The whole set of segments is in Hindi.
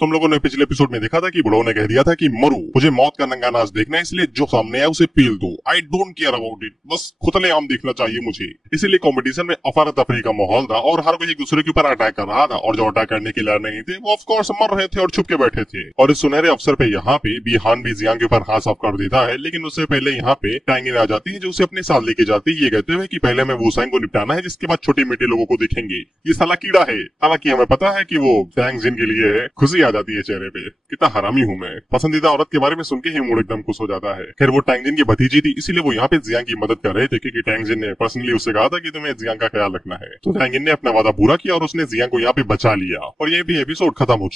तुम लोगों ने पिछले एपिसोड में देखा था कि बुढ़ो ने कह दिया था कि मरू, मुझे मौत का नंगा नाच देखना है, इसलिए जो सामने है उसे पील दो। I don't care about it, बस खुतले आम देखना चाहिए मुझे। इसीलिए कंपटीशन में अफरा तफरी का माहौल था और हर कोई एक दूसरे के ऊपर अटैक कर रहा था, और जो अटैक करने के लिए नहीं थे वो ऑफ कोर्स मर रहे थे और छुप के बैठे थे। और इस सुनहरे अवसर पे यहाँ पे बिहान भी जियांग के ऊपर हाथ साफ कर देता है, लेकिन उससे पहले यहाँ पे टांगिन आ जाती है जो उसे अपने साथ लेके जाती है, ये कहते हुए कि पहले हमें वुसांग को निपटाना है, जिसके बाद छोटे मोटे लोगों को देखेंगे। ये साला कीड़ा है, हालांकि हमें पता है कि वो टैंग जिन के लिए है। खुशी आ जाती है चेहरे पे, कितना हरामी हूँ मैं। पसंदीदा औरत के बारे में सुन के ही मूड एकदम खुश हो जाता है। खैर वो टैंग जिन की भतीजी थी, इसीलिए वो यहाँ पे जियांग की मदद कर रहे थे, क्योंकि टैंग जिन ने पर्सनली उससे कहा था कि तुम्हें जियांग का ख्याल रखना है। तो टैंग जिन ने अपना वादा पूरा किया और उसने जियांग को यहाँ पे बचा लिया, और ये भी एपिसोड खत्म हो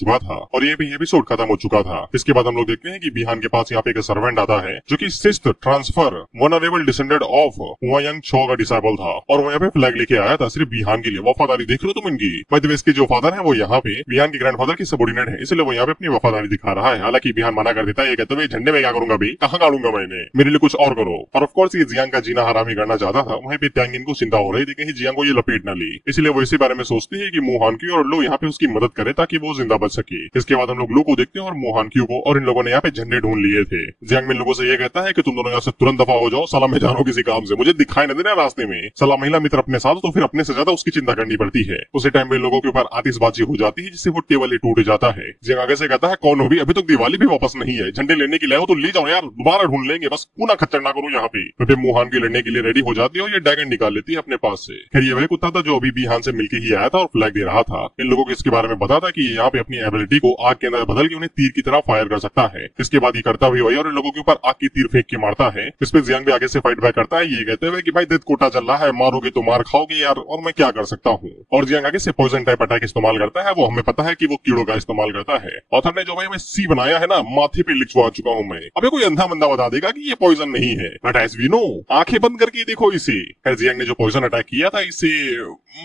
चुका था। इसके बाद हम लोग देखते हैं कि बिहान के पास यहाँ पे एक सर्वेंट आता है जो कि sixth transfer vulnerable descendant of हुआयंग छो का डिसाइबल था, और वो यहाँ पे फ्लैग लेके आया था सिर्फ बिहान के लिए। वफादारी देख लो तुम इनकी। बाय द वे इसके जो फादर है वो यहाँ पे बिहान के ग्रैंडफादर की सबऑर्डिनेट है, इसलिए वो यहाँ पे अपनी वफादारी दिखा रहा है। हालांकि बिहान मना कर देता है, ये कहते हुए झंडे में क्या करूंगा भाई, कहाँ गाड़ूंगा मैंने, मेरे लिए कुछ और करो। और ऑफ कोर्स ये जियांग का जीना हरामी करना चाहता था। वहीं पे टैंग जिन को चिंता हो रही थी कहीं जियांग को ये लपेट न ले, इसलिए वो इसी बारे में सोचती है कि मुहान क्यू और लो यहाँ पे उसकी मदद करे ताकि वो जिंदा बच सके। इसके बाद हम लोग लो को देखते हैं और मुहान क्यू को, और इन लोगों ने यहाँ पे झंडे ढूंढ लिए थे। जियांग में लोगों से ये कहता है कि तुम दोनों यहाँ से तुरंत दफा हो जाओ, साला मैं जा रहा हूँ किसी काम से, मुझे दिखाई न देना रास्ते में। साला महिला मित्र अपने साथ तो फिर अपने से ज्यादा उसकी चिंता करनी पड़ती है। उसी टाइम में लोगों के ऊपर आतिशबाजी हो जाती है, जिससे वो टेबल ही टूट जाता है। जियांग आगे से कहता है कौन हो भी, अभी तक दिवाली भी वापस नहीं है, झंडे लेने के लिए हो तो ले जाओ यार, दोबारा ढूंढ लेंगे, बस पूना खच्चर ना करो यहाँ पे। फिर मुहान की लड़ने के लिए रेडी हो जाती है और ये ड्रैगन निकाल लेती है अपने पास से। खैर ये वही कुत्ता था जो अभी बिहान से मिलके ही आया था और फ्लैग दे रहा था। इन लोगों को इसके बारे में पता था कि यहाँ पे अपनी एबिलिटी को आग के अंदर बदल के उन्हें तीर की तरह फायर कर सकता है। इसके बाद ये करता भी वही और इन लोगों के ऊपर आग की तीर फेंक के मारता है। इस पे जियांग भी आगे से फाइट बैक करता है, ये कहते हुए कि भाई देद कोटा चल रहा है, मारोगे तो मार खाओगे यार, और मैं क्या कर सकता हूँ। और जियांग आगे से पॉइजन टाइप अटैक इस्तेमाल करता है, वो हमें पता है कि वो कीड़ों का इस्तेमाल करता है। ऑथर ने जो भाई हमें सी बनाया है ना, माथे पे लिखवा चुका हूँ मैं। अबे कोई अंधा बंदा बता देगा कि ये पॉइजन नहीं है, बट एज वी नो, आंखें बंद करके देखो इसे। खैर जियांग ने जो पॉइजन अटैक किया था इससे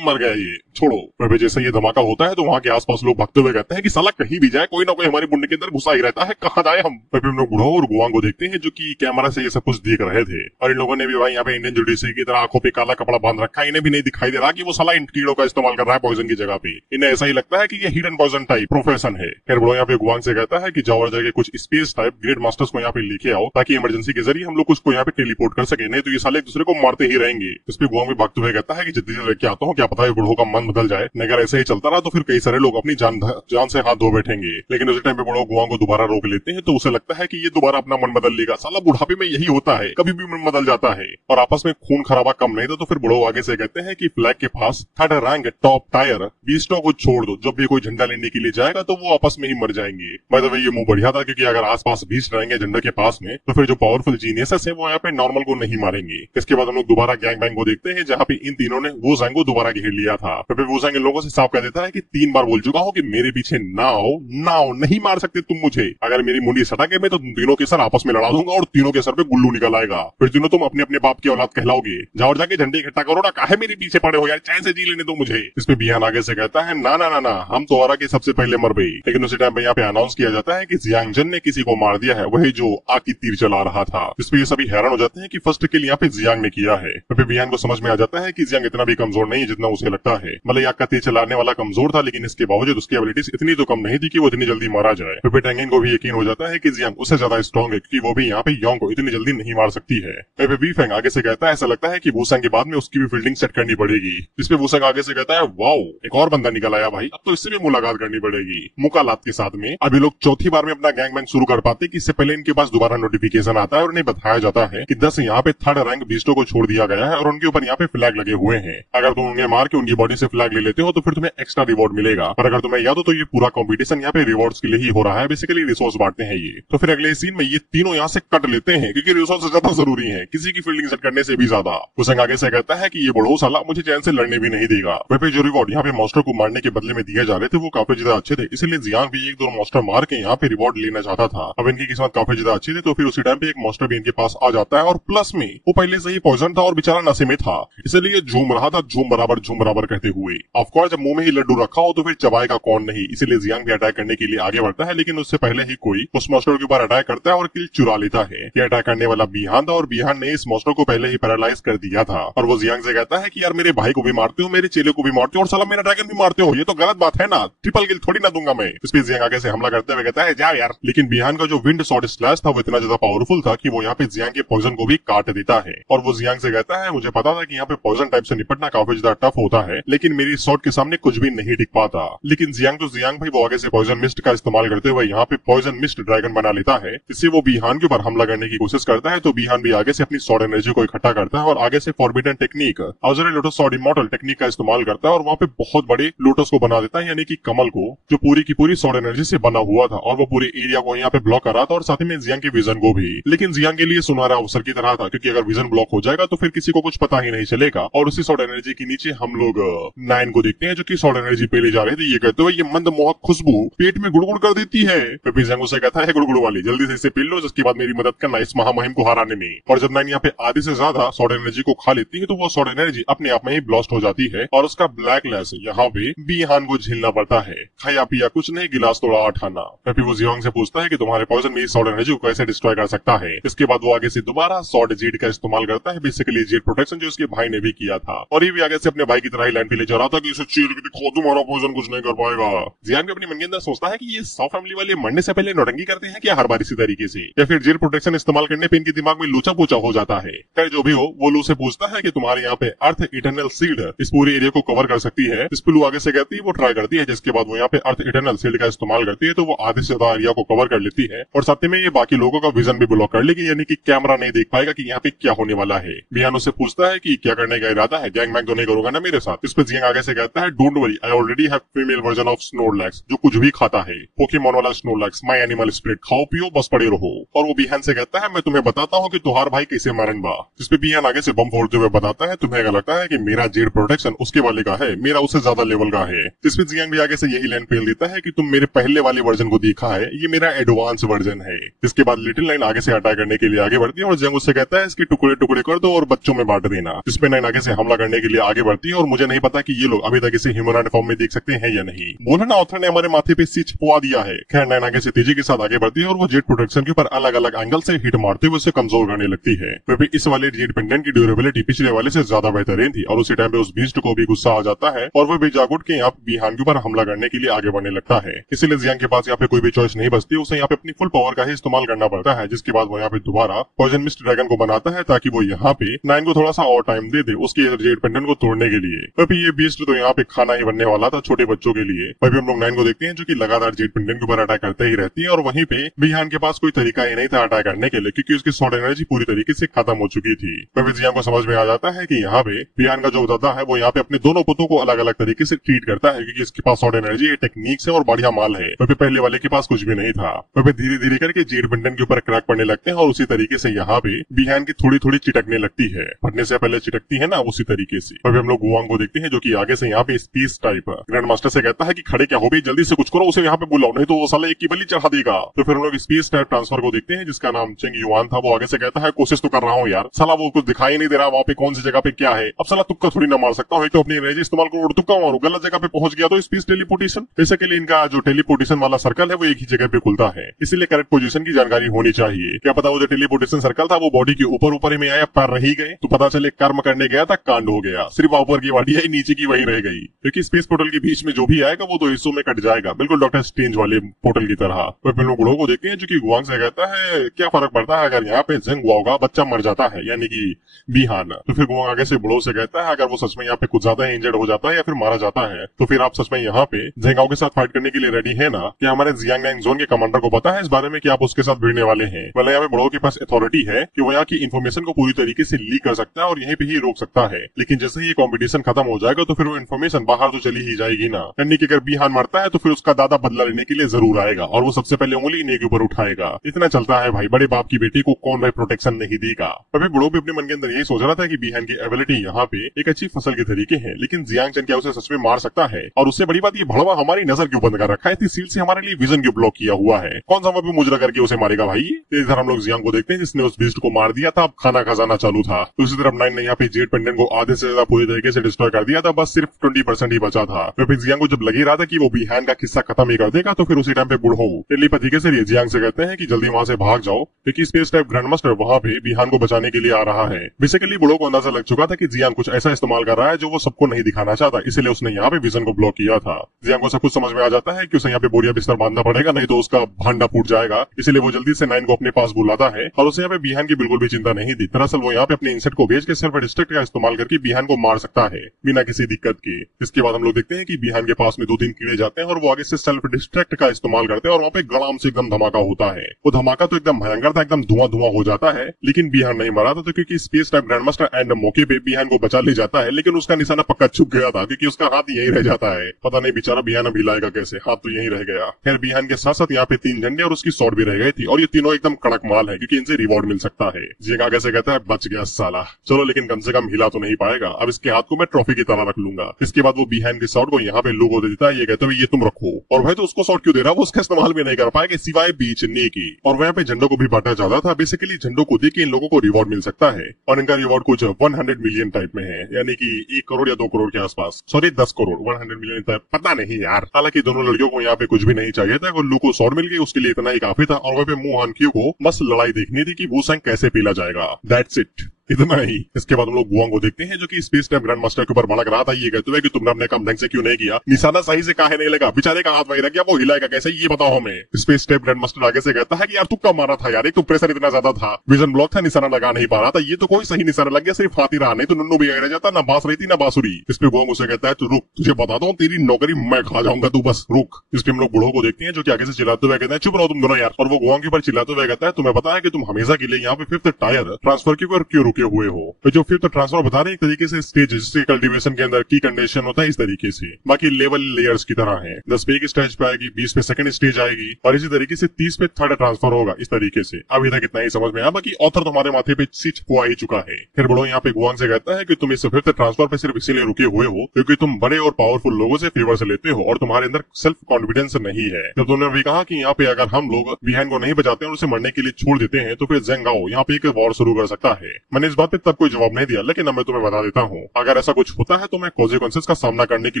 मर गया ये, छोड़ो। फिर जैसे ये धमाका होता है तो वहाँ के आसपास लोग भागते हुए कहते हैं कि साला कहीं भी जाए कोई ना कोई हमारे मुंडे के अंदर घुसा ही रहता है, कहाँ जाए हम। फिर हम लोग बुढ़ो और गुआंग को देखते हैं जो कि कैमरा से ये सब कुछ देख रहे थे, और इन लोगों ने भी भाई यहाँ पे इंडियन जुडिशरी की तरह आंखों पे काला कपड़ा बांध रखा है। इन्हें भी नहीं दिखाई दे रहा कि वो साला इन कीड़ों का इस्तेमाल कर रहा है पॉइजन की जगह पे। इन्हें ऐसा ही लगता है कि ये हिडन पॉइजन टाइप प्रोफेशन है। फिर बुढ़ो यहाँ पे गुआंग से कहता है कि जाओ और जाके कुछ स्पेस टाइप ग्रेड मास्टर्स को यहाँ पे लेके आओ, ताकि इमरजेंसी के जरिए हम लोग कुछ को यहाँ पे टेलीपोर्ट कर सके, नहीं तो ये साले एक दूसरे को मारते ही रहेंगे। इस पे गुआंग भी भागते हुए कहता है कि जल्दी से लेके आता हूँ, क्या पता है बुढ़ो का मन बदल जाए, अगर ऐसे ही चलता रहा तो फिर कई सारे लोग अपनी जान से हाथ धो बैठेंगे। लेकिन उसी टाइम पे बुढ़ो गुआंग को दोबारा रोक लेते हैं, तो उसे लगता है कि ये दोबारा अपना मन बदल लेगा। साला बुढ़ापे में यही होता है, कभी भी मन बदल जाता है। और आपस में खून खराबा कम नहीं था तो फिर बुढ़ो आगे से कहते हैं कि फ्लैग के पास थर्ड रैंक टॉप टायर बीस्टों को छोड़ दो, जब भी कोई झंडा लेने के लिए जाएगा तो वो आपस में ही मर जाएंगे। बाय द वे ये मुंह बढ़िया था, क्योंकि अगर आसपास बीस्ट रहेंगे झंडे के पास में तो फिर जो पावरफुल जीनियसेस है वो यहाँ पे नॉर्मल को नहीं मारेंगे। इसके बाद हम लोग दोबारा गैंग बैंग को देखते हैं, जहाँ पे इन तीनों ने वो जैंग को दोबारा घेर लिया था। फिर वो जैंग इन लोगों से साफ कह देता है कि 3 बार बोल चुका हूँ कि मेरे पीछे ना आओ, नहीं मार सकते तुम मुझे। अगर मेरी मुंडी सटा के मैं तो तुम तीनों के सर आपस में लड़ा दूंगा और तीनों के सर पे गुल्लू निकल आएगा, फिर तीनों तुम अपने अपने बाप की औलाद कहलाओगे। जाओ जाके झंडे इकट्ठा करो ना, काहे मेरे पीछे पड़े हो यार, चैन से जी लेने दो मुझे। इस पे बिहान आगे से कहता है ना ना ना ना, हम तो और के सबसे पहले मर गई। लेकिन उसी टाइम पे यहाँ पे अनाउंस किया जाता है कि जियांग जन ने किसी को मार दिया है, वही जो आग की तीर चला रहा था। इस पे ये सभी हैरान हो जाते हैं कि फर्स्ट किल यहाँ पे जियांग ने किया है। फिर बिहान को समझ में आ जाता है कि जियांग इतना भी कमजोर नहीं है जितना उसे लगता है। मतलब आग का तीर चलाने वाला कमजोर था, लेकिन इसके बावजूद उसकी एबिलिटीज इतनी तो कम नहीं थी कि वो इतनी जल्दी मारा जाए। फिर टैंगिन को भी यकीन हो जाता है कि जियांग उससे ज्यादा स्ट्रॉन्ग है, क्योंकि वो भी यहाँ पे योंग को इतनी जल्दी नहीं मार सकती है। फिर बीफेंग आगे से कहता है ऐसा लगता है कि वुसांग के बाद में उसकी भी फील्डिंग सेट करनी पड़ेगी। जिसपे वुसांग आगे से कहता है वाओ, एक और बंदा निकल आया भाई, अब तो इससे भी मुलाकात करनी पड़ेगी। मुकालात के साथ में अभी लोग चौथी बार में अपना गैंग बैंग शुरू कर पाते कि इससे पहले इनके पास दोबारा नोटिफिकेशन आता है और इन्हें बताया जाता है कि 10 यहाँ पे थर्ड रैंक बीस्टो को छोड़ दिया गया है और उनके ऊपर यहाँ पे फ्लैग लगे हुए हैं। अगर तुम उन्हें मार के उनकी बॉडी से फ्लैग ले लेते हो तो फिर तुम्हें एक्स्ट्रा रिवॉर्ड मिलेगा, पर अगर तुम्हें याद हो तो ये पूरा कॉम्पिटिशन यहाँ पे रिवॉर्ड्स के लिए ही हो रहा है, बेसिकली रिसोर्स बांटते हैं ये। तो फिर अगले सीन में ये तीनों यहाँ से कट लेते हैं, क्योंकि रिसोर्स ज्यादा जरूरी है किसी की फील्डिंग सेट करने से भी ज्यादा। वुसांग आगे से कहता है कि ये बुढ़ो साला मुझे चैन से लड़ने भी नहीं देगा। वह पे जो रिवॉर्ड यहाँ पे मॉन्स्टर को मारने के बदले में दिए जा रहे थे वो काफी ज्यादा अच्छे थे, इसलिए जियांग भी 1-2 मॉन्स्टर मार के यहाँ पे रिवॉर्ड लेना चाहता था। अब इनकी किस्मत काफी ज्यादा अच्छी थी, तो फिर उसी टाइम पे एक मॉन्स्टर भी इनके पास आ जाता है, और प्लस में वो पहले से ही पॉइजन था और बेचारा नशे में था, इसलिए झूम रहा था झूम बराबर बराबर झुम बराबर कहते हुए। ऑफकोर्स जब मुंह में ही लड्डू रखा हो तो फिर चबाएगा कौन नहीं, इसीलिए जियांग भी अटैक करने के लिए आगे बढ़ता है, लेकिन उससे पहले ही कोई उस मॉन्स्टर के ऊपर अटैक करता है और किल चुरा लेता है। ये अटैक करने वाला बिहान था और बिहान ने इस मॉन्स्टर को पहले ही पैरालाइज कर दिया था और वो जियांग से कहता है कि यार मेरे भाई को भी मारते हो, मेरे चेले को भी मारते हो और साला मेरा ड्रैगन भी मारते हो, ये तो गलत बात है ना, ट्रिपल किल थोड़ी ना दूंगा मैं। इस पे जियांग आगे से हमला करते हुए कहता है जा यार, लेकिन बिहान का जो विंड शॉट स्लैश था वो इतना ज्यादा पावरफुल था कि वो यहाँ पे जियांग के पॉइजन को भी काट देता है और वो जियांग से कहता है मुझे पता था कि यहाँ पे पॉइजन टाइप से निपटना काफी ज्यादा टफ होता है, लेकिन मेरी शॉट के सामने कुछ भी नहीं टिक पाता। लेकिन जियांग भाई वो आगे से पॉइजन मिस्ट का इस्तेमाल करते हुए यहाँ पे पॉइजन मिस्ट ड्रैगन बना लेता है, जिससे वो बिहान के ऊपर हमला करने की कोशिश करता है। तो बिहान भी आगे से अपनी सॉर्ड एनर्जी को इकट्ठा करता है और आगे से फॉरबिडन टेक्निक ऑजरे लोटस सॉर्ड इमॉर्टल टेक्निक का इस्तेमाल करता है और वहाँ पे बहुत बड़े लोटस को बना देता है, यानी कि कमल को, जो पूरी की पूरी सॉर्ड एनर्जी से बना हुआ था और वो पूरे एरिया को यहाँ पे ब्लॉक कर रहा था और साथ ही में जियांग के विजन को भी। लेकिन जियांग के लिए सुनहरा अवसर की तरह था, क्योंकि अगर विजन ब्लॉक हो जाएगा तो फिर किसी को कुछ पता ही नहीं चलेगा। और उसी सॉर्ड एनर्जी के नीचे हम लोग नाइन को देखते हैं जो कि सॉर्ड एनर्जी पे ले जा रहे थे। ये कहते हुए ये मंद मोहक खुशबू पेट में गुड़गुड़ कर देती है। फिर जियांग उसे कहता है गुड़गुड़ वाली जल्दी से इसे पी लो, जिसके बाद मेरी मदद करना इस महामहिम को हराने में। और जब नाइन यहाँ पे आधे से ज्यादा सॉर्ड एनर्जी को खा लेती है तो वो सॉर्ड एनर्जी अपने आप में ही ब्लास्ट हो जाती है और उसका ब्लैक लैस यहाँ पे बिहान को झेलना पड़ता है। खाया पिया कुछ नहीं, गिलास तोड़ा अठाना। फिर वो जियांग से पूछता है कि तुम्हारे पॉइजन में सॉर्ड एनर्जी को कैसे डिस्ट्रॉय कर सकता है। इसके बाद वो आगे से दोबारा सॉर्ड जेड का इस्तेमाल करता है, बेसिकली जेड प्रोटेक्शन जो उसके भाई ने भी किया था। और ये भी आगे से अपने भाई की तरह ही लाइन पे ले जा रहा था कि इसे चीर के दिखाओ तुम्हारा पॉइजन कुछ नहीं कर पाएगा। जियांग भी अपनी मन के अंदर सोचता है कि ये सौ फैमिली वाले मरने से पहले नौटंकी करते हैं क्या हर बार इसी तरीके से, या फिर जेड प्रोटेक्शन इस्तेमाल करने पे इनके दिमाग में लोचा पोचा हो जाता है। खैर जो भी हो, वो लू से पूछता है कि तुम्हारे यहाँ पे अर्थ इटर्नल सील्ड इस पूरे एरिया को कवर कर सकती है। इस पे लू आगे से कहती है वो ट्राई करती है, जिसके बाद वो यहाँ पे अर्थ इटर्नल सील्ड का इस्तेमाल करती है तो वो आधे से ज्यादा एरिया को कवर कर लेती है और साथ में ये बाकी लोगों का विजन भी ब्लॉक कर लेगी, यानी कि कैमरा नहीं देख पाएगा कि यहाँ पे क्या होने वाला है। बिहान उससे पूछता है कि क्या करने का इरादा है, गैंग मैंग तो नहीं करोगा ना मेरे साथ। इस पे जियांग आगे से कहता है don't worry, I already have female version of Snorlax जो कुछ भी खाता है, पोकेमॉन वाला स्नोरलैक्स, माय एनिमल स्पिरिट, खाओ पियो बस पड़े रहो। और वो बिहान से कहता है मैं तुम्हें बताता हूँ कि तुहार भाई कैसे मारेंगा। जिस पे बिहान आगे से बम फोड़ते हुए बताता है तुम्हें लगता है कि मेरा जेड प्रोटेक्शन उसके वाले का है, मेरा उससे ज्यादा लेवल का है। जिस पे जियांग भी आगे से यही लाइन फेल देता है कि तुम मेरे पहले वाले वर्जन को देखा है, ये मेरा एडवांस वर्जन है। जिसके बाद लिटिल नाइन आगे से अटैक करने के लिए आगे बढ़ती है और जियांग उससे कहता है इसके टुकड़े टुकड़े कर दो और बच्चों में बांट देना। जिसपे नाइन आगे से हमला करने के लिए आगे बढ़ती है और मुझे नहीं पता कि ये लोग अभी तक इसे ह्यूमन फॉर्म में देख सकते हैं या नहीं। बोला ना ऑथर ने हमारे माथे पे सीच पुआ दिया है। खैर नाइन आगे से तेजी के साथ आगे बढ़ती है और वो जेड प्रोटेक्शन के ऊपर अलग अलग एंगल से हिट मारते हुए उसे कमजोर करने लगती है। फिर इस वाले जेड पेंडेंट की ड्यूरेबिलिटी पिछले वाले से ज्यादा बेहतरीन थी और उसी टाइम पे उस बीस्ट को भी गुस्सा आ जाता है और वो भी जाग उठ के यहाँ बिहान के ऊपर हमला करने के लिए आगे बढ़ने लगता है। इसीलिए जियांग के पास यहाँ पे कोई भी चॉइस नहीं बचती, उसे यहाँ पे अपनी फुल पावर का ही इस्तेमाल करना पड़ता है। जिसके बाद वो यहाँ पे दोबारा पॉइजन मिस्ट ड्रैगन को बनाता है ताकि वो यहाँ पे नाइन को थोड़ा सा और टाइम दे दे उसके जेड पेंडेंट को तोड़ने के लिए। फिर ये बीस्ट तो यहाँ पे खाना ही बनने वाला था छोटे बच्चों के लिए। फिर हम लोग नाइन को देखते हैं जो कि लगातार जेड पेंडेंट के ऊपर अटैक करते ही रहती है और वहीं पे बिहान के पास कोई तरीका ही नहीं था अटैक करने के लिए, क्योंकि उसकी सॉर्ड एनर्जी पूरी तरीके से खत्म हो चुकी थी। फिर जियांग को समझ में आ जाता है कि यहाँ पे बिहान का जो दादा है वो यहाँ पे अपने दोनों पुतों को अलग अलग तरीके से ट्रीट करता है, क्योंकि इसके पास सॉर्ड एनर्जी टेक्निक से और बढ़िया माल है। फिर पहले वाले के पास कुछ भी नहीं था। फिर धीरे धीरे करके जेड पेंडेंट के ऊपर क्रैक पड़ने लगते हैं और उसी तरीके से यहाँ पे बिहान की थोड़ी थोड़ी चिटकने लगती है, फटने से पहले चिटकती है ना, उसी तरीके से। फिर हम लोग गुआंग को देखते हैं जो कि आगे से यहाँ पे स्पीस टाइप ग्रैंड मास्टर से कहता है कि खड़े क्या हो गई, जल्दी से कुछ करो, उसे यहाँ पे बुलाओ नहीं तो वो साला एक की बलि चढ़ा देगा। तो फिर हम लोग स्पीस टाइप ट्रांसफर को देखते हैं जिसका नाम चेंग युआन था। वो आगे से कहता है कोशिश तो कर रहा हूँ यार, साला वो कुछ दिखाई नहीं दे रहा वहाँ पे कौन सी जगह पे क्या है। अब साला तुक्का थोड़ी ना मार सकता हूँ, तो अपनी एनर्जी इस्तेमाल करो, तुक्का मारो, गलत जगह पे पहुंच गया तो स्पीस टेलीपोर्टेशन। बेसिकली इनका जो टेलीपोर्टेशन वाला सर्कल है वो एक ही जगह पे खुलता है, इसीलिए करेक्ट पोजीशन की जानकारी होनी चाहिए। क्या पता वो जो टेलीपोर्टेशन सर्कल था वो बॉडी के ऊपर ही में आया, पैर रह गए तो पता चले कर्म करने गया था कांड हो गया, सिर्फ ऊपर की बॉडी आई नीचे की वही रह गई, क्योंकि स्पेस पोर्टल के बीच में जो भी आएगा वो दो हिस्सों में कट जाएगा, बिल्कुल डॉक्टर स्ट्रेंज वाले पोर्टल की तरह। फिर लोग गुड़ो को देखते हैं जो कि गुआंग से कहता है क्या फर्क पड़ता है अगर यहाँ पे जेंग गुआओ का बच्चा मर जाता है, यानी कि बिहान। तो फिर गुआंग आगे से बुड़ो से कहता है अगर वो सच में यहाँ पे कुछ ज्यादा इंजर्ड हो जाता है या फिर मारा जाता है तो फिर आप सच में यहाँ पे जेंगाओ के साथ फाइट करने के लिए रेडी है ना। क्या हमारे जियांग जोन के कमांडर को पता है इस बारे में कि आप उसके साथ भिड़ने वाले हैं? मतलब यहाँ पे बुड़ो के पास अथॉरिटी है कि वो यहाँ की इन्फॉर्मेशन को पूरी तरीके से लीक कर सकता है और यहीं पे ही रोक सकता है, लेकिन जैसे ही ये कॉम्पिटिशन खत्म हो जाएगा तो फिर वो इन्फॉर्मेशन बाहर तो चली ही जाएगी ना। यानी कि अगर बिहान मरता है तो फिर उसका दादा बदला लेने के लिए जरूर आएगा और वो सबसे पहले उंगली इन्हीं के ऊपर उठाएगा। इतना चलता है भाई, बड़े बाप की बेटी को कौन भाई प्रोटेक्शन नहीं देगा। अभी बुड़ो भी अपने मन के अंदर यही सोच रहा था कि बिहान की एबिलिटी यहाँ पे एक अच्छी फसल के तरीके है, लेकिन जियांग चैन क्या उसे सच में मार सकता है? और उससे बड़ी बात ये भड़वा हमारी नजर क्यों बंद कर रखा है, इतनी सील से हमारे लिए विजन क्यों ब्लॉक किया हुआ है? कौन सा वहाँ पे मुजरा करके उसे मारेगा भाई? इधर हम लोग जियांग को देखते हैं जिसने उस बीस्ट को मार दिया था, अब खाना खजाना चालू था। तो इसी तरफ नाइन ने यहाँ पे जेड पेंडेंट को आधे से ज्यादा पूरी तरीके से डिस्ट्रॉय कर दिया था, बस सिर्फ 20% ही बचा था। फिर जियांग को जब लग ही रहा था कि वो बिहान का किस्सा खत्म ही कर देगा, तो फिर उसी टाइम पे बुढ़ो टेलीपैथी के जरिए जियांग से कहते हैं कि जल्दी वहां से भाग जाओ, क्योंकि स्पेस टाइप ग्रैंड मास्टर वहां पे बिहान को बचाने के लिए आ रहा है। बेसिकली बुढ़ो को अंदाजा लग चुका था कि जियांग कुछ ऐसा इस्तेमाल कर रहा है जो वो सबको नहीं दिखाना चाहता, इसलिए उसने यहाँ पे विजन को ब्लॉक किया था। जियांग को सब कुछ समझ में आ जाता है कि उसे यहाँ पे बोरिया बिस्तर बांधना पड़ेगा, नहीं तो उसका भांडा फूट जाएगा। इसलिए वो जल्दी से नाइन को अपने पास बुलाता है और उसे यहाँ पे बिहान की बिल्कुल भी चिंता नहीं थी। दरअसल वो यहाँ पे अपने इंसेट को भेज के सेल्फ डिस्ट्रक्ट का इस्तेमाल करके बिहान को मार सकता है बिना किसी दिक्कत के। इसके बाद हम लोग देखते हैं कि बिहान के पास में 2-3 कीड़े जाते हैं और वो आगे से सेल्फ डिस्ट्रक्ट का इस्तेमाल करते हैं और वहाँ पे गड़ाम से एकदम धमाका होता है। वो धमाका तो एकदम भयंकर था, एकदम धुआं धुआं हो जाता है, लेकिन बिहान नहीं मरा था। तो क्योंकि space type grand master and मौके पे बिहान को बचा ले जाता है, लेकिन उसका निशाना पक्का चुक गया था क्योंकि उसका हाथ यही रह जाता है। पता नहीं बेचारा बिहान अब हिलाएगा कैसे, हाथ तो यही रह गया। खैर बिहान के साथ साथ यहाँ पे 3 झंडे और उसकी शॉट भी रह गई थी और ये तीनों एकदम कड़क माल है क्योंकि इनसे रिवॉर्ड मिल सकता है। जी आगे से कहता है बच गया साला, चलो लेकिन कम से कम हिला तो नहीं पाएगा, अब इसके हाथ को मैं ट्रॉफी की तरह रख लूंगा। इसके बाद वो बिहान के शॉट को यहाँ पे लोगो दे देता है, ये कहते हुए ये तुम रखो। और भाई तो उसको शॉट क्यों दे रहा है, वो उसका इस्तेमाल भी नहीं कर पाएगा सिवाय बेचने की। और वहाँ पे झंडों को भी बांटा जाता था। बेसिकली झंडों को देख के इन लोगों को रिवॉर्ड मिल सकता है और इनका रिवॉर्ड कुछ 100 मिलियन टाइप में है, यानी कि 1 करोड़ या 2 करोड़ के आसपास, सॉरी 10 करोड़ 100 मिलियन टाइप, पता नहीं यार। हालांकि दोनों लड़कियों को यहाँ पे कुछ भी नहीं चाहिए था, गुल्लू को शॉट मिल गई उसके लिए इतना ही काफी था। और वहाँ पे मुहान क्यू को बस लड़ाई देखनी थी कि वूसैंग कैसे पीला जाएगा, दैट्स इट, इतना ही। इसके बाद हम लोग गुआंग को देखते हैं जो कि स्पेस टाइम ग्रैंड मास्टर के ऊपर भड़क रहा था, ये कहते हुए कि तुमने अपने काम ढंग से क्यों नहीं किया, निशाना सही से काहे नहीं लगा, बेचारे का हाथ वही रह गया, वो हिलाएगा कैसे ये बताओ हमें। स्पेस टाइम ग्रैंड मास्टर आगे से कहता है कि यार तू कब मारा था यार, एक तो प्रेशर इतना ज्यादा था, विजन ब्लॉक था, निशाना लगा नहीं पा रहा था, ये तो कोई सही निशाना लग गया, सिर्फ हाथ ही रहा, नहीं तो नुन्नू भी रह जाता, ना बांस रही थी ना बांसुरी। इस पे गुआंग उसे कहता है तू रुक, तुझे बताता हूँ तेरी नौकरी मैं खा जाऊंगा, तू बस रुक। इस पे हम लोग बूढ़ों को देखते हैं जो कि आगे से चिल्लाते हुए कहते हैं चुप रहो तुम दोनों यार, और वो गुआंग के ऊपर चिल्लाते हुए कहता है तुम्हें पता है कि तुम हमेशा के लिए यहाँ पे 5th टायर ट्रांसफर के ऊपर क्यों रुके हुए हो। जो 5th ट्रांसफर बता रहे एक तरीके से स्टेज जिससे कल्टीवेशन के अंदर की कंडीशन होता है, इस तरीके से बाकी लेवल लेयर्स की तरह है। 10 पे एक स्टेज पे आएगी, 20 पे सेकंड स्टेज आएगी और इसी तरीके से 30 पे थर्ड ट्रांसफर होगा, इस तरीके से। अभी तक इतना ही समझ में आया, बाकी ऑथर तुम्हारे माथे पे सीट हुआ ही चुका है। फिर बड़ो यहाँ पे गुआंग से कहता है कि तुम इस 5th ट्रांसफर पे सिर्फ इसीलिए रुके हुए हो क्योंकि तुम बड़े और पावरफुल लोगों से फेवर से लेते हो और तुम्हारे अंदर सेल्फ कॉन्फिडेंस नहीं है। जब तुमने अभी कहा कि यहाँ पे अगर हम लोग बिहान को नहीं बचाते और उसे मरने के लिए छोड़ देते हैं तो फिर ज़ेंग गाओ यहाँ पे एक वॉर शुरू कर सकता है। मैंने इस बात पे तब कोई जवाब नहीं दिया, लेकिन अब मैं तुम्हें बता देता हूँ अगर ऐसा कुछ होता है तो मैं कॉन्सिक्वेंसेस का सामना करने के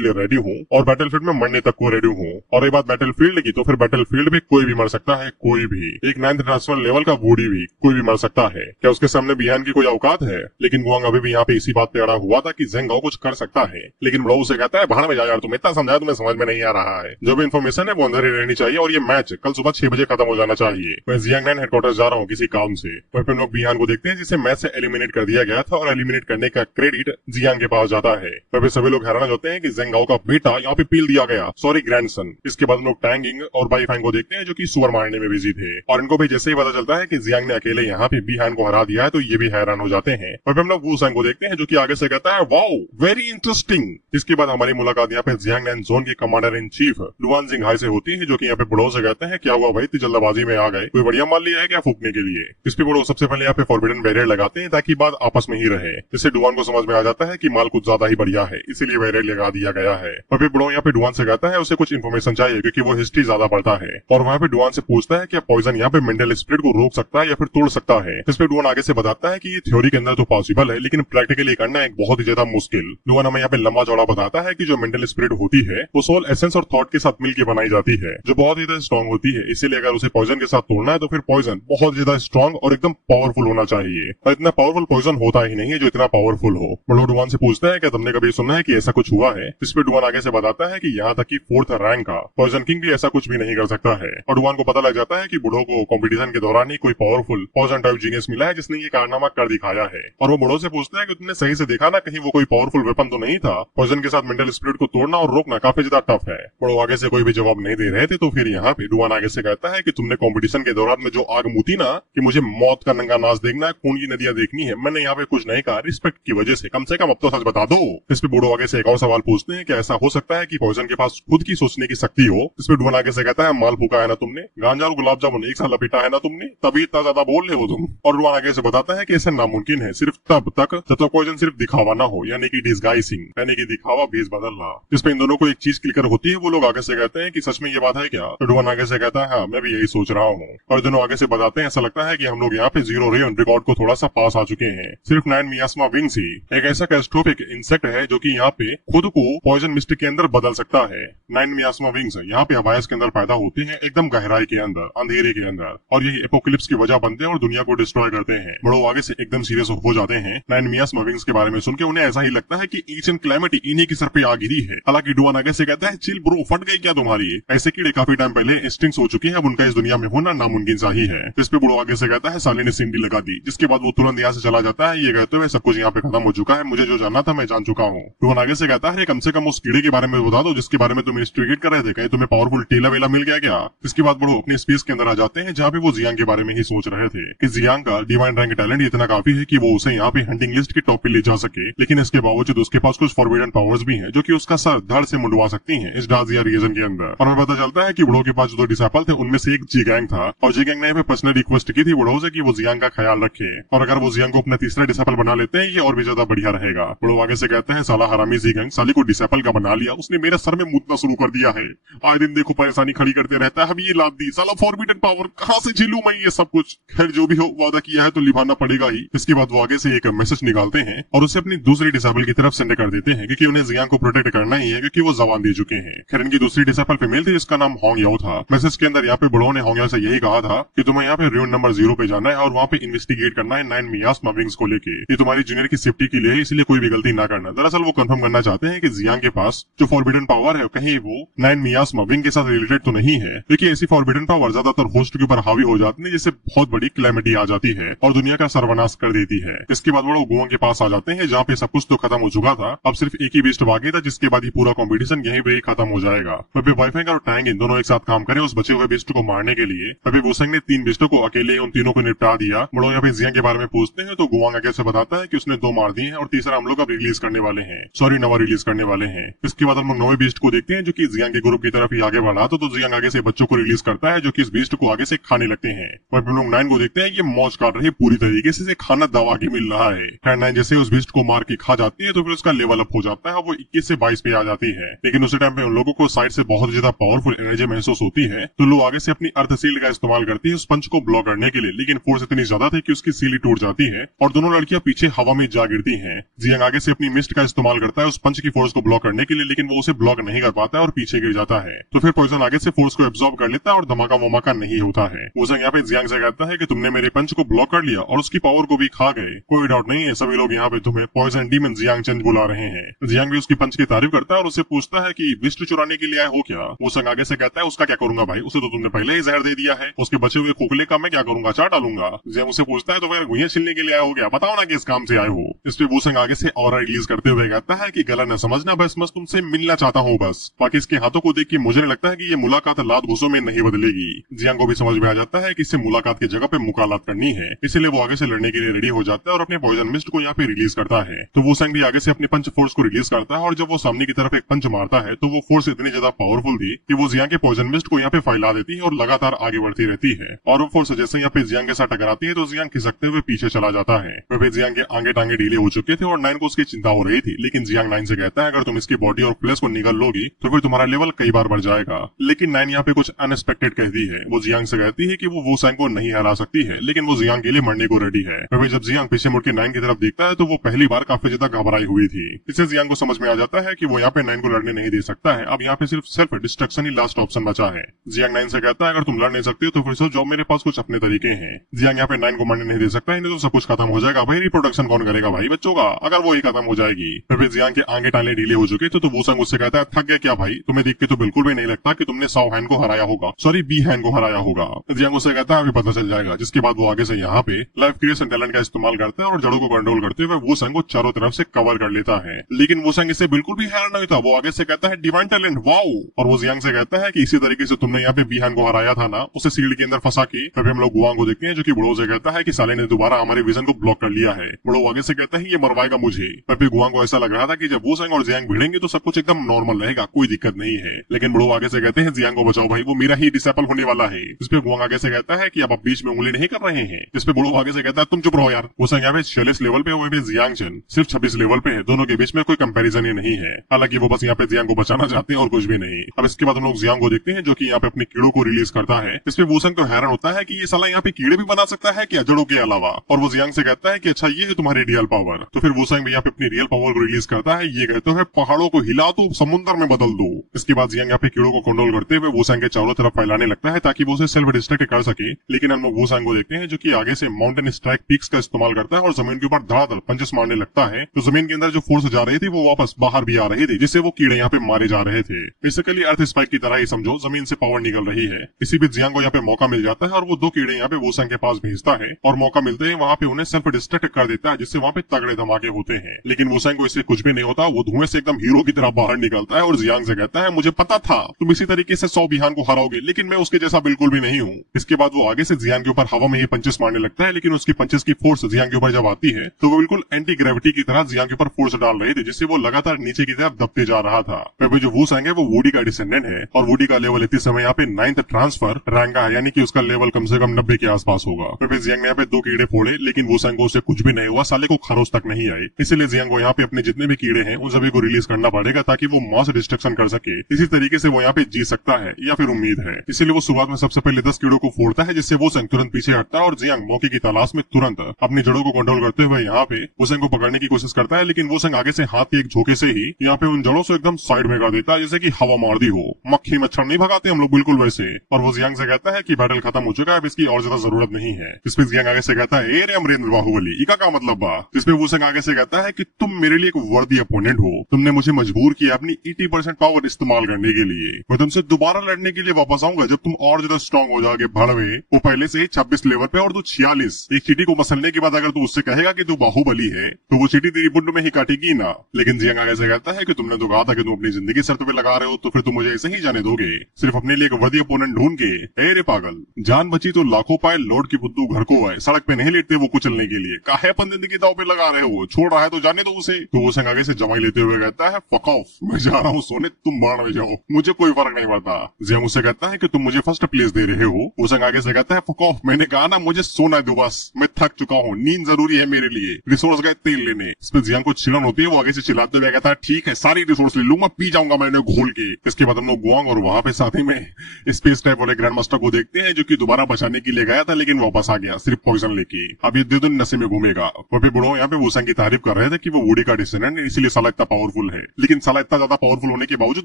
लिए रेडी हूँ और बैटलफील्ड में मरने तक को रेडी हूँ। और ये बात बैटलफील्ड की, तो फिर बैटलफील्ड में कोई भी मर सकता है, कोई भी, एक 9th ट्रांसफर लेवल का बूढ़ी भी कोई भी मर सकता है। क्या उसके सामने बिहान की कोई औकात है? लेकिन गुआंग अभी भी यहाँ पे इसी बात पे अड़ा हुआ था कि ज़ेंग गाओ कुछ कर सकता है, लेकिन ब्रो उसे कहता है भाड़ में जा यार, तुम इतना समझाया तुम्हें समझ में नहीं आ रहा है। जो भी इन्फॉर्मेशन है वो अंदर ही रहनी चाहिए और ये मैच कल सुबह 6 बजे खत्म हो जाना चाहिए। मैं जियांग हेडक्वार्टर जा रहा हूँ किसी काम से। वहीं पे लोग बिहान को देखते हैं जिसे मैच से एलिमिनेट कर दिया गया था और एलिमिनेट करने का क्रेडिट जियांग के पास जाता है। वहीं सभी लोग हैरान होते हैं कि ज़ेंग गाओ का बेटा यहाँ पे पील दिया गया, सॉरी ग्रैंडसन। इसके बाद लोग टैंगिंग और बाईफांग को देखते हैं जो कि सुअर मारने में बिजी थे और इनको भी जैसे ही पता चलता है कि जियांग ने अकेले यहाँ पे बिहान को हरा दिया है तो ये भी हैरान हो जाते हैं। और हम लोग वूसैंग को देखते हैं जो कि आगे से कहता है वाओ वेरी इंटरेस्टिंग। इसके बाद हमारी मुलाकात यहाँ पे जियांग एंड जोन के commander in chief Luann Jinghai से होती है जो कि यहाँ पे बुढ़ो से कहते हैं क्या हुआ भाई, इतनी जल्दबाजी में आ गए, कोई बढ़िया माल लिया है क्या फूकने के लिए। इस पे बुढ़ो सबसे पहले यहाँ पे फॉरबिडन बैरियर लगाते हैं ताकि बात आपस में ही रहे, जिससे डुआन को समझ में आ जाता है कि माल कुछ ज्यादा ही बढ़िया है, इसीलिए बैरियर लगा दिया गया है। और फिर बुढ़ो यहाँ पे डुआन से कहता है उसे कुछ इन्फॉर्मेशन चाहिए क्योंकि वो हिस्ट्री ज्यादा पढ़ता है और वहाँ पे डुआन से पूछता है क्या पॉइजन यहाँ पे मेंटल स्पिरिट को रोक सकता है या फिर तोड़ सकता है। इस पे डुआन आगे से बताता है कि ये थ्योरी के अंदर तो पॉसिबल है लेकिन प्रैक्टिकली करना एक बहुत ही ज्यादा मुश्किल। डुआन हमें यहाँ पे लंबा चौड़ा बताता है कि जो मेंटल स्पिरिट होती है वो सोल एसेंस और थॉट के साथ मिलकर बनाई जाती है जो बहुत ही ज्यादा स्ट्रॉन्ग होती है, इसीलिए अगर उसे पॉइजन के साथ तोड़ना है तो फिर पॉइजन बहुत ज्यादा स्ट्रॉन्ग और एकदम पावरफुल होना चाहिए और इतना पावरफुल पॉइजन होता ही नहीं है जो इतना पावरफुल हो। मतलब डुआन से पूछता है क्या तुमने कभी सुना है कि ऐसा कुछ हुआ है। इस पे डुआन आगे से बताता है कि यहाँ तक कि 4th रैंक का पॉइजन किंग भी ऐसा कुछ भी नहीं कर सकता है और डुआन को पता लग जाता है कि बुढ़ो को कंपटीशन के दौरान ही कोई पावरफुल पॉइजन टाइप जीनियस मिला है जिसने ये कारनामा कर दिखाया है। और वो बुढ़ो से पूछता है कि तुमने सही से देखा ना कहीं वो कोई पावरफुल वेपन तो नहीं था, पॉइजन के साथ मेंटल स्पिरिट को तोड़ना और रोकना काफी ज्यादा टफ है। बुढ़ो आगे से कोई भी जवाब नहीं दे रहे थे तो फिर यहाँ पे डुआन आगे से कहता है कि तुमने कंपटीशन के दौरान में जो आग मुती ना कि मुझे मौत का नंगा नाच देखना है, खून की नदियां देखनी है, मैंने यहाँ पे कुछ नहीं कहा, रिस्पेक्ट की वजह से कम अब तो सच बता दो। इस पे बूढ़ो आगे से एक और सवाल पूछते हैं कि ऐसा हो सकता है कि पॉइजन के पास खुद की सोचने की शक्ति हो। इस पे डुआन आगे से कहता है माल फूका है ना तुमने, गांजा और गुलाब जामुन एक साथ लपेटा है ना तुमने, तभी इतना ज्यादा बोल रहे हो तुम। और डुआन आगे से बताता है कि ऐसा नामुमकिन है सिर्फ तब तक जब तक पॉइजन सिर्फ दिखावा ना हो, यानी कि डिस्गाइसिंग, यानी कि दिखावा भेस बदलना। इस पे इन दोनों को एक चीज क्लियर होती है, वो लोग आगे से कहते हैं कि सच में ये बात है क्या। तो डुआन आगे से कहता है हाँ मैं भी यही सोच रहा हूँ। और दोनों आगे से बताते हैं ऐसा लगता है कि हम लोग यहाँ पे जीरो रे रिकॉर्ड को थोड़ा सा पास आ चुके हैं। सिर्फ 9 मियास्मा विंग्स ही एक ऐसा कैस्ट्रोफिक इंसेक्ट है जो कि यहाँ पे खुद को पॉइजन मिस्ट के अंदर बदल सकता है। 9 मियास्मा विंग्स यहाँ पे हवाइस के अंदर पैदा होते हैं, एकदम गहराई के अंदर, अंधेरे के अंदर, और यही एपोकलिप्स की वजह बनते हैं और दुनिया को डिस्ट्रॉय करते हैं। बड़ो आगे से एकदम सीरियस हो जाते हैं। 9 मियास्मा विंग्स के बारे में सुन के उन्हें ऐसा ही लगता है कि ईच एंड क्लैमिटी इन्हीं की सर पे आ गिरी है। हालांकि डुआन आगे से कहता है चिल ब्रो, फट गई क्या तुम्हारी? ऐसे कीड़े काफी टाइम पहले एक्सटिंक्ट हो चुके हैं, अब उनका इस दुनिया में होना नामुमकिन सा ही है। इस पे बुढ़ो आगे से कहता है साले ने सिंडी लगा दी, जिसके बाद वो तुरंत यहाँ से चला जाता है, ये कहते हुए सब कुछ यहाँ पे खत्म हो चुका है, मुझे जो जानना था मैं जान चुका हूँ। डुआन आगे से कहता है कम से कम उस कीड़े के बारे में बता दो जिसके बारे में तुम इन्वेस्टिगेट कर रहे थे, कहीं तुम्हें पावरफुल टेला वेला मिल गया क्या? इसके बाद बुढ़ो अपनी स्पेस के अंदर आ जाते हैं जहाँ पे वो जियांग के बारे में ही सोच रहे थे कि जियांग का डिवाइन रैंक टैलेंट इतना काफी है कि वो उसे यहाँ पे हंटिंग लिस्ट के टॉप पे ले जा सके, लेकिन इसके बावजूद उसके पास कुछ फॉरबिडन पावर्स भी हैं जो कि उसका सर धड़ से मुंडवा सकती हैं इस डाजिया रीजन के अंदर। और हमें पता चलता है कि बुढ़ो के पास जो 2 डिसाइपल थे उनमें से एक जियांग था, और जियांग ने पर्सनल रिक्वेस्ट की थी बुढ़ो से कि वो जियांग का ख्याल रखे, और अगर वो जियांग को अपना तीसरा डिसाइपल बना लेते हैं ये और भी ज्यादा बढ़िया रहेगा। बुढ़ो आगे से कहते हैं साला हरामी जियांग साली को डिसाइपल का बना लिया, उसने मेरे सर में मुतना शुरू कर दिया है, आए दिन देखो परेशानी खड़ी करते रहता है, हम ये लाद दी, साला फॉरबिडन पावर कहाँ से झेलूं मैं ये सब कुछ? खैर जो भी हो, वादा किया है तो निभाना पड़ेगा ही। इसके बाद वो आगे से एक मैसेज निकालते हैं और उसे अपनी दूसरी डिसाइपल की तरफ सेंड कर देते हैं, क्योंकि उन्हें जियांग को प्रोटेक्ट करना ही है, क्योंकि वो जबान दे चुके हैं। खैर इनकी दूसरी डिसाइपल फीमेल थी जिसका नाम होंग याओ था। मैसेज के अंदर यहाँ पे बुढ़ो ने होंग याओ से यही कहा था कि तुम्हें यहाँ पे रूइन नंबर 0 पे जाना है और वहाँ पे इन्वेस्टिगेट करना है 9 मियास्मा विंग्स को लेके, ये तुम्हारी जूनियर की सेफ्टी के लिए है, इसलिए कोई भी गलती ना करना। दरअसल वो कंफर्म करना चाहते हैं कि जियांग के पास जो फॉरबिडन पावर है कहीं वो 9 मियास्मा विंग के साथ रिलेटेड तो नहीं है, क्योंकि ऐसी फॉरबिडन पावर ज्यादातर होस्ट के ऊपर हावी हो जाती है, जिससे बहुत बड़ी क्लैमिटी आ जाती है और दुनिया का सर्वनाश कर देती है। इसके बाद वो गुआंग के पास आ जाते हैं जहाँ पे सब कुछ तो खत्म हो चुका था, अब सिर्फ एक ही बेस्ट बाकी था, जिसके बाद ही पूरा कॉम्पिटिशन यहीं पे ही खत्म हो जाएगा। वही वाईफाई और टैंग इन दोनों एक साथ काम करें उस बचे हुए बेस्ट को मारने के लिए। अभी वुसेंग ने 3 बेस्टों को अकेले उन तीनों को निपटा दिया। बड़ो यहाँ पे जियांग के बारे में पूछते हैं तो गुआंग आगे से बताता है कि उसने 2 मार दिए हैं और तीसरा हम लोग अब रिलीज करने वाले हैं, सॉरी नवा रिलीज करने वाले हैं। इसके बाद हम लोग नवे बेस्ट को देखते हैं जो कि जियांग के ग्रुप की तरफ ही आगे बढ़ा, तो जियांग आगे से बच्चों को रिलीज करता है जो कि इस बेस्ट को आगे से खाने लगते हैं। वहीं हम लोग 9 को देखते हैं ये मौज काट रही है पूरी तरीके से, खाना दबा के मिल रहा है। खैर 9 जैसे उस बेस्ट को मार के खा जाती है तो फिर उसका लेवल अप हो जाता है, वो 21 से 22 पे आ जाती है। लेकिन उसी टाइम पे उन लोगों को साइड से बहुत ज्यादा पावरफुल एनर्जी महसूस होती है, तो लोग आगे से अपनी अर्थ सील्ड का इस्तेमाल करती है उस पंच को ब्लॉक करने के लिए, लेकिन फोर्स इतनी ज्यादा थी कि उसकी सील टूट जाती है और दोनों लड़कियां पीछे हवा में जा गिरती हैं। जियांग आगे से अपनी मिस्ट का इस्तेमाल करता है उस पंच की फोर्स को ब्लॉक करने के लिए, लेकिन वो उसे ब्लॉक नहीं कर पाता है और पीछे गिर जाता है। तो फिर पॉइजन आगे से फोर्स को एब्जॉर्ब कर लेता है और धमाका वमाका नहीं होता है। वुसेंग यहाँ पे जियांग से कहता है कि तुमने मेरे पंच को ब्लॉक कर लिया और उसकी पावर को भी खा गए, कोई डाउट नहीं है सभी लोग यहाँ पे तुम्हें पॉइजन डीमन जियांग चेंज बुला रहे हैं। जियांग भी उसकी पंच की तारीफ करता है और उससे पूछता है कि विष्ट चुराने के लिए आए हो क्या? वुसेंग आगे से कहता है उसका क्या करूंगा भाई, उसे तो तुमने पहले ही जहर दे दिया है, उसके बचे हुए खोखले का मैं क्या करूंगा, चाट डालूंगा। जियांग उसे पूछता है तो फिर गुइयां छिलने के लिए आए हो क्या, बताओ ना किस काम से आए हो। इस पे वुसेंग आगे से ऑरा रिलीज करते हुए कहता है कि गलत न समझना, बस मैं तुमसे मिलना चाहता हूँ बस। बाकी इसके हाथों को देख के मुझे नहीं लगता है कि ये मुलाकात लात घुसों में नहीं बदलेगी। जियांग को भी समझ में आ जाता है कि इससे मुलाकात की जगह पे मुकालात करनी है, इसलिए वो आगे से लड़ने के लिए रेडी हो जाता है और अपने पॉइजन मिस्ट को यहाँ पे रिलीज करता है। तो वुसेंग भी आगे से अपनी पंच फोर्स को रिलीज करता है और जब वो सामने की तरफ एक पंच मारता है तो वो फोर्स इतनी ज्यादा पावरफुल थी कि वो जियांग के पॉइजन मिस्ट को यहाँ पे फैला देती है और लगातार आगे बढ़ती रहती है। और वो फोर्स जैसे यहाँ पे जियांग के साथ टकराती है तो जियांग खिसकते हुए पीछे चला जाता है। वह जियांग के आगे टांगे ढीले हो चुके थे और 9 को उसकी चिंता हो रही थी, लेकिन जियांग 9 से कहता है अगर तुम इसकी बॉडी और फ्लैश को निगल लोगी तो फिर तुम्हारा लेवल कई बार बढ़ जाएगा। लेकिन 9 यहाँ पे कुछ अनएक्सपेक्टेड कहती है, वो जियांग से कहती है कि वो वुसेंग को नहीं हरा सकती है, लेकिन वो जियांग के लिए मरने को रेडी है। वह जब जियांग पीछे मुड़ के 9 की तरफ देखता है तो वो पहली बार काफी ज्यादा घबराई हुई थी। इससे जियांग को समझ में आ जाता है कि वो यहाँ पे 9 को लड़ने नहीं दे सकता है, अब यहाँ पे सिर्फ सेल्फ डिस्ट्रक्शन ही लास्ट ऑप्शन बचा है। जियांग 9 से कहता है अगर तुम लड़ नहीं सकते हो तो फिर सोचो जाओ, मेरे पास कुछ अपने तरीके हैं। जियांग यहाँ पे 9 को मरने नहीं दे सकता, इन्हें तो सब कुछ खत्म हो जाएगा भाई, रिप्रोडक्शन कौन करेगा भाई बच्चों का, अगर वो ही खत्म हो जाएगी। फिर जियांग के आगे टाले ढीले हो चुके थे तो वुसेंग उससे कहता है थक गया क्या भाई, तुम्हें देख के तो बिल्कुल भी नहीं लगता कि तुमने 100 हैंड को हराया होगा, सॉरी बी हैंड को हराया होगा। जियांग उससे कहता है अभी पता चल जाएगा। जिसके बाद वो आगे से यहाँ पे लाइफ क्रिएशन टैलेंट का इस्तेमाल करता है और जड़ों को कंट्रोल करते हुए वुसेंग को चारों तरफ से कवर कर लेता है, लेकिन वुसेंग इससे बिल्कुल भी हैरान नहीं था। वो आगे से कहता है डिवाइन टैलेंट वाओ, और वो जियांग से कहता है कि इसी तरीके से तुमने यहाँ पे बी हैंड को हराया था ना, उसे सील्ड के अंदर फंसा के। तभी हम लोग गुआंग को देखते हैं जो कि बुढ़ो से कहता है कि साले ने दोबारा हमारे विजन को ब्लॉक कर लिया है। बुढ़ो आगे से कहता है ये मरवाएगा मुझे। पर फिर गुआंग को ऐसा लग रहा था कि जब वुसेंग और जियांग भिड़ेंगे तो सब कुछ एकदम नॉर्मल रहेगा, कोई दिक्कत नहीं है। लेकिन बुढ़ो आगे से कहते हैं जियांग को बचाओ भाई, वो मेरा ही डिसेबल होने वाला है। इस पे गुआंग आगे से कहता है कि अब आप बीच में उंगली नहीं कर रहे हैं। इस पे बुढ़ो आगे से कहता है तुम चुप रहो यार। वुसेंग यहाँ पे 46 लेवल पे, वो भी जियांग चेन सिर्फ 26 लेवल पे है, दोनों के बीच में कोई कंपैरिजन ही नहीं है। हालांकि वो बस यहाँ पे जियांग को बचाना चाहते हैं और कुछ भी नहीं। अब इसके बाद हम लोग जियांग को देखते हैं जो कि यहाँ पे अपने कीड़ों को रिलीज करता है। इस पे वुसेंग तो हैरान होता है कि ये साला यहाँ पे कीड़े भी बना सकता है क्या जड़ों के अलावा, और वो जियांग से कहता है कि अच्छा ये है तुम्हारी रियल पावर। तो फिर वूसेंग भी यहाँ पे अपनी रियल पावर को रिलीज करता है। ये कहते हुए पहाड़ों को हिला दो, समुद्र में बदल दो। इसके बाद जियांग यहाँ पे कीड़ों को कंट्रोल करते हुए वूसेंग के चारों तरफ फैलाने लगता है ताकि वो उसे सेल्फ डिस्ट्रैक्ट कर सके। लेकिन हम लोग वूसेंग को देखते हैं जो कि आगे से माउंटेन स्ट्राइक पिक्स का इस्तेमाल करता है और जमीन के ऊपर धड़ाधड़ पंचेस मारने लगता है। तो जमीन के अंदर जो फोर्स जा रही थी वो वापस बाहर भी आ रही थी, जिससे वो कीड़े यहाँ पे मारे जा रहे थे। बेसिकली अर्थ स्पाइक की तरह ही समझो, जमीन से पावर निकल रही है। इसी बीच जियांग को यहाँ पे मौका मिल जाता है और वो 2 कीड़े यहाँ पे वूसेंग के पास भेजता है और मौका मिलते ही वहाँ पे उन्हें सेल्फ डिस्ट्रैक्ट कर देता है, जिससे वहाँ पे तगड़े धमाके होते हैं। लेकिन वूसेंग को इससे कुछ भी नहीं होता, वो धुएं से एकदम हीरो की तरह बाहर निकलता है और जियांग से कहता है मुझे पता था तुम इसी तरीके से 100 बिहान को हराओगे, लेकिन मैं उसके जैसा बिल्कुल भी नहीं हूँ। इसके बाद वो आगे से जियांग के ऊपर हवा में ही पंचेस मारने लगता है, लेकिन उसकी पंचेस की फोर्स जियांग के ऊपर जब आती है तो वो बिल्कुल एंटी ग्रेविटी की तरह जियांग के ऊपर फोर्स डाल रही थी, जिससे वो लगातार नीचे की तरफ दबते जा रहा था। फिर जो वूसेंग है वो वुडी का डिसेंडेंट है और वुडी का लेवल इतने समय यहाँ पे 9th ट्रांसफर रैंक है, यानी कि उसका लेवल कम से कम 90 के आसपास होगा। फिर जियांग ने यहाँ पे 2 कीड़े फोड़े, लेकिन वूसेंग को उसे कुछ भी नहीं हुआ, साले को खरोच तक नहीं आए। इसलिए जियांग को यहाँ पे अपने जितने भी कीड़े हैं उन सभी को रिलीज करना पड़ेगा ताकि वो मास डिस्ट्रक्शन कर सके। इसी तरीके से वो यहाँ पे जी सकता है या फिर उम्मीद है। इसीलिए वो शुरुआत में सबसे पहले 10 कीड़ों को फोड़ता है, जिससे वूसेंग तुरंत पीछे हटता है और जियांग मौके की तलाश में तुरंत अपनी जड़ों को कंट्रोल करते हुए यहाँ पे वूसेंग को पकड़ने की कोशिश करता है। लेकिन वूसेंग आगे से हाथ के एक झोंके से ही यहाँ पे उन जड़ों से एकदम साइड में कर देता है, जैसे कि हवा मार दी हो। मक्खी मच्छर नहीं भगाते हम लोग, बिल्कुल वैसे। और वो जियांग से कहता है कि बैटल खत्म हो चुका है, अब इसकी और ज्यादा जरूरत नहीं है। इसपे जियांग आगे से कहता है रे अमरेंद्र बाहुबली, इका का मतलब बा। जिसपे वूसेंग आगे से कहता है कि तुम मेरे लिए एक वर्दी अपोनेंट हो, तुमने मुझे मजबूर किया अपनी 80% पावर इस्तेमाल करने के लिए। मैं तुमसे दोबारा लड़ने के लिए वापस आऊंगा जब तुम और ज्यादा स्ट्रॉन्ग हो जाओगे। भड़वे वो पहले से ही 26 लेवल पे और तू 46। एक चीटी को मसलने के बाद अगर तू उससे कहेगा कि तू बाहुबली है तो वो चीटी तेरी बुंड में ही काटेगी ना। लेकिन जियांग आगे से कहता है कि तुमने तो कहा था कि तुम अपनी जिंदगी शर्त पे लगा रहे हो, तो फिर तुम मुझे ऐसे ही जाने दोगे सिर्फ अपने लिए एक वर्दी अपोनेंट ढूंढ के? रे पागल, जान बची तो लाखों पाए, लौट की बुद्धू घर को आए। सड़क पे नहीं लेटते वो कुचलने के लिए, काहे अपन जिंदगी दाव पे लगा रहे हो? छोड़ रहा है तो जाने दो उसे। तो वो आगे से जमाई लेते हुए कहता है फक ऑफ, मैं जा रहा हूँ सोने, तुम बाढ़ में जाओ, मुझे कोई फर्क नहीं पड़ता। जियांग उससे कहता है कि तुम मुझे फर्स्ट प्लेस दे रहे हो। वो आगे से कहता है फक ऑफ, मैंने कहा ना मुझे सोना दो बस, मैं थक चुका हूँ, नींद जरूरी है मेरे लिए। रिसोर्स गए तेल लेने। इस पर जियांग को चिड़न होती है, वो आगे से चिल्लाते हुए कहता है ठीक है सारी रिसोर्स ले लूंगा, पी जाऊंगा मैंने घोल के। इसके बाद हम लोग गुआंग और वहां पे साथ ही में स्पेस टाइप वाले ग्रैंड मास्टर को देखते हैं, जो कि दोबारा बचाने के लिए गया था लेकिन वापस आ गया सिर्फ पॉइजन लेके। अब ये 2 दिन नशे में घूमेगा। वो भी बुढ़ो यहाँ पे वूसेंग की तारीफ कर रहे थे कि वो वुडी का डिसेंडेंट है, इसीलिए साला इतना पावरफुल है। लेकिन साला इतना ज्यादा पावरफुल होने के बावजूद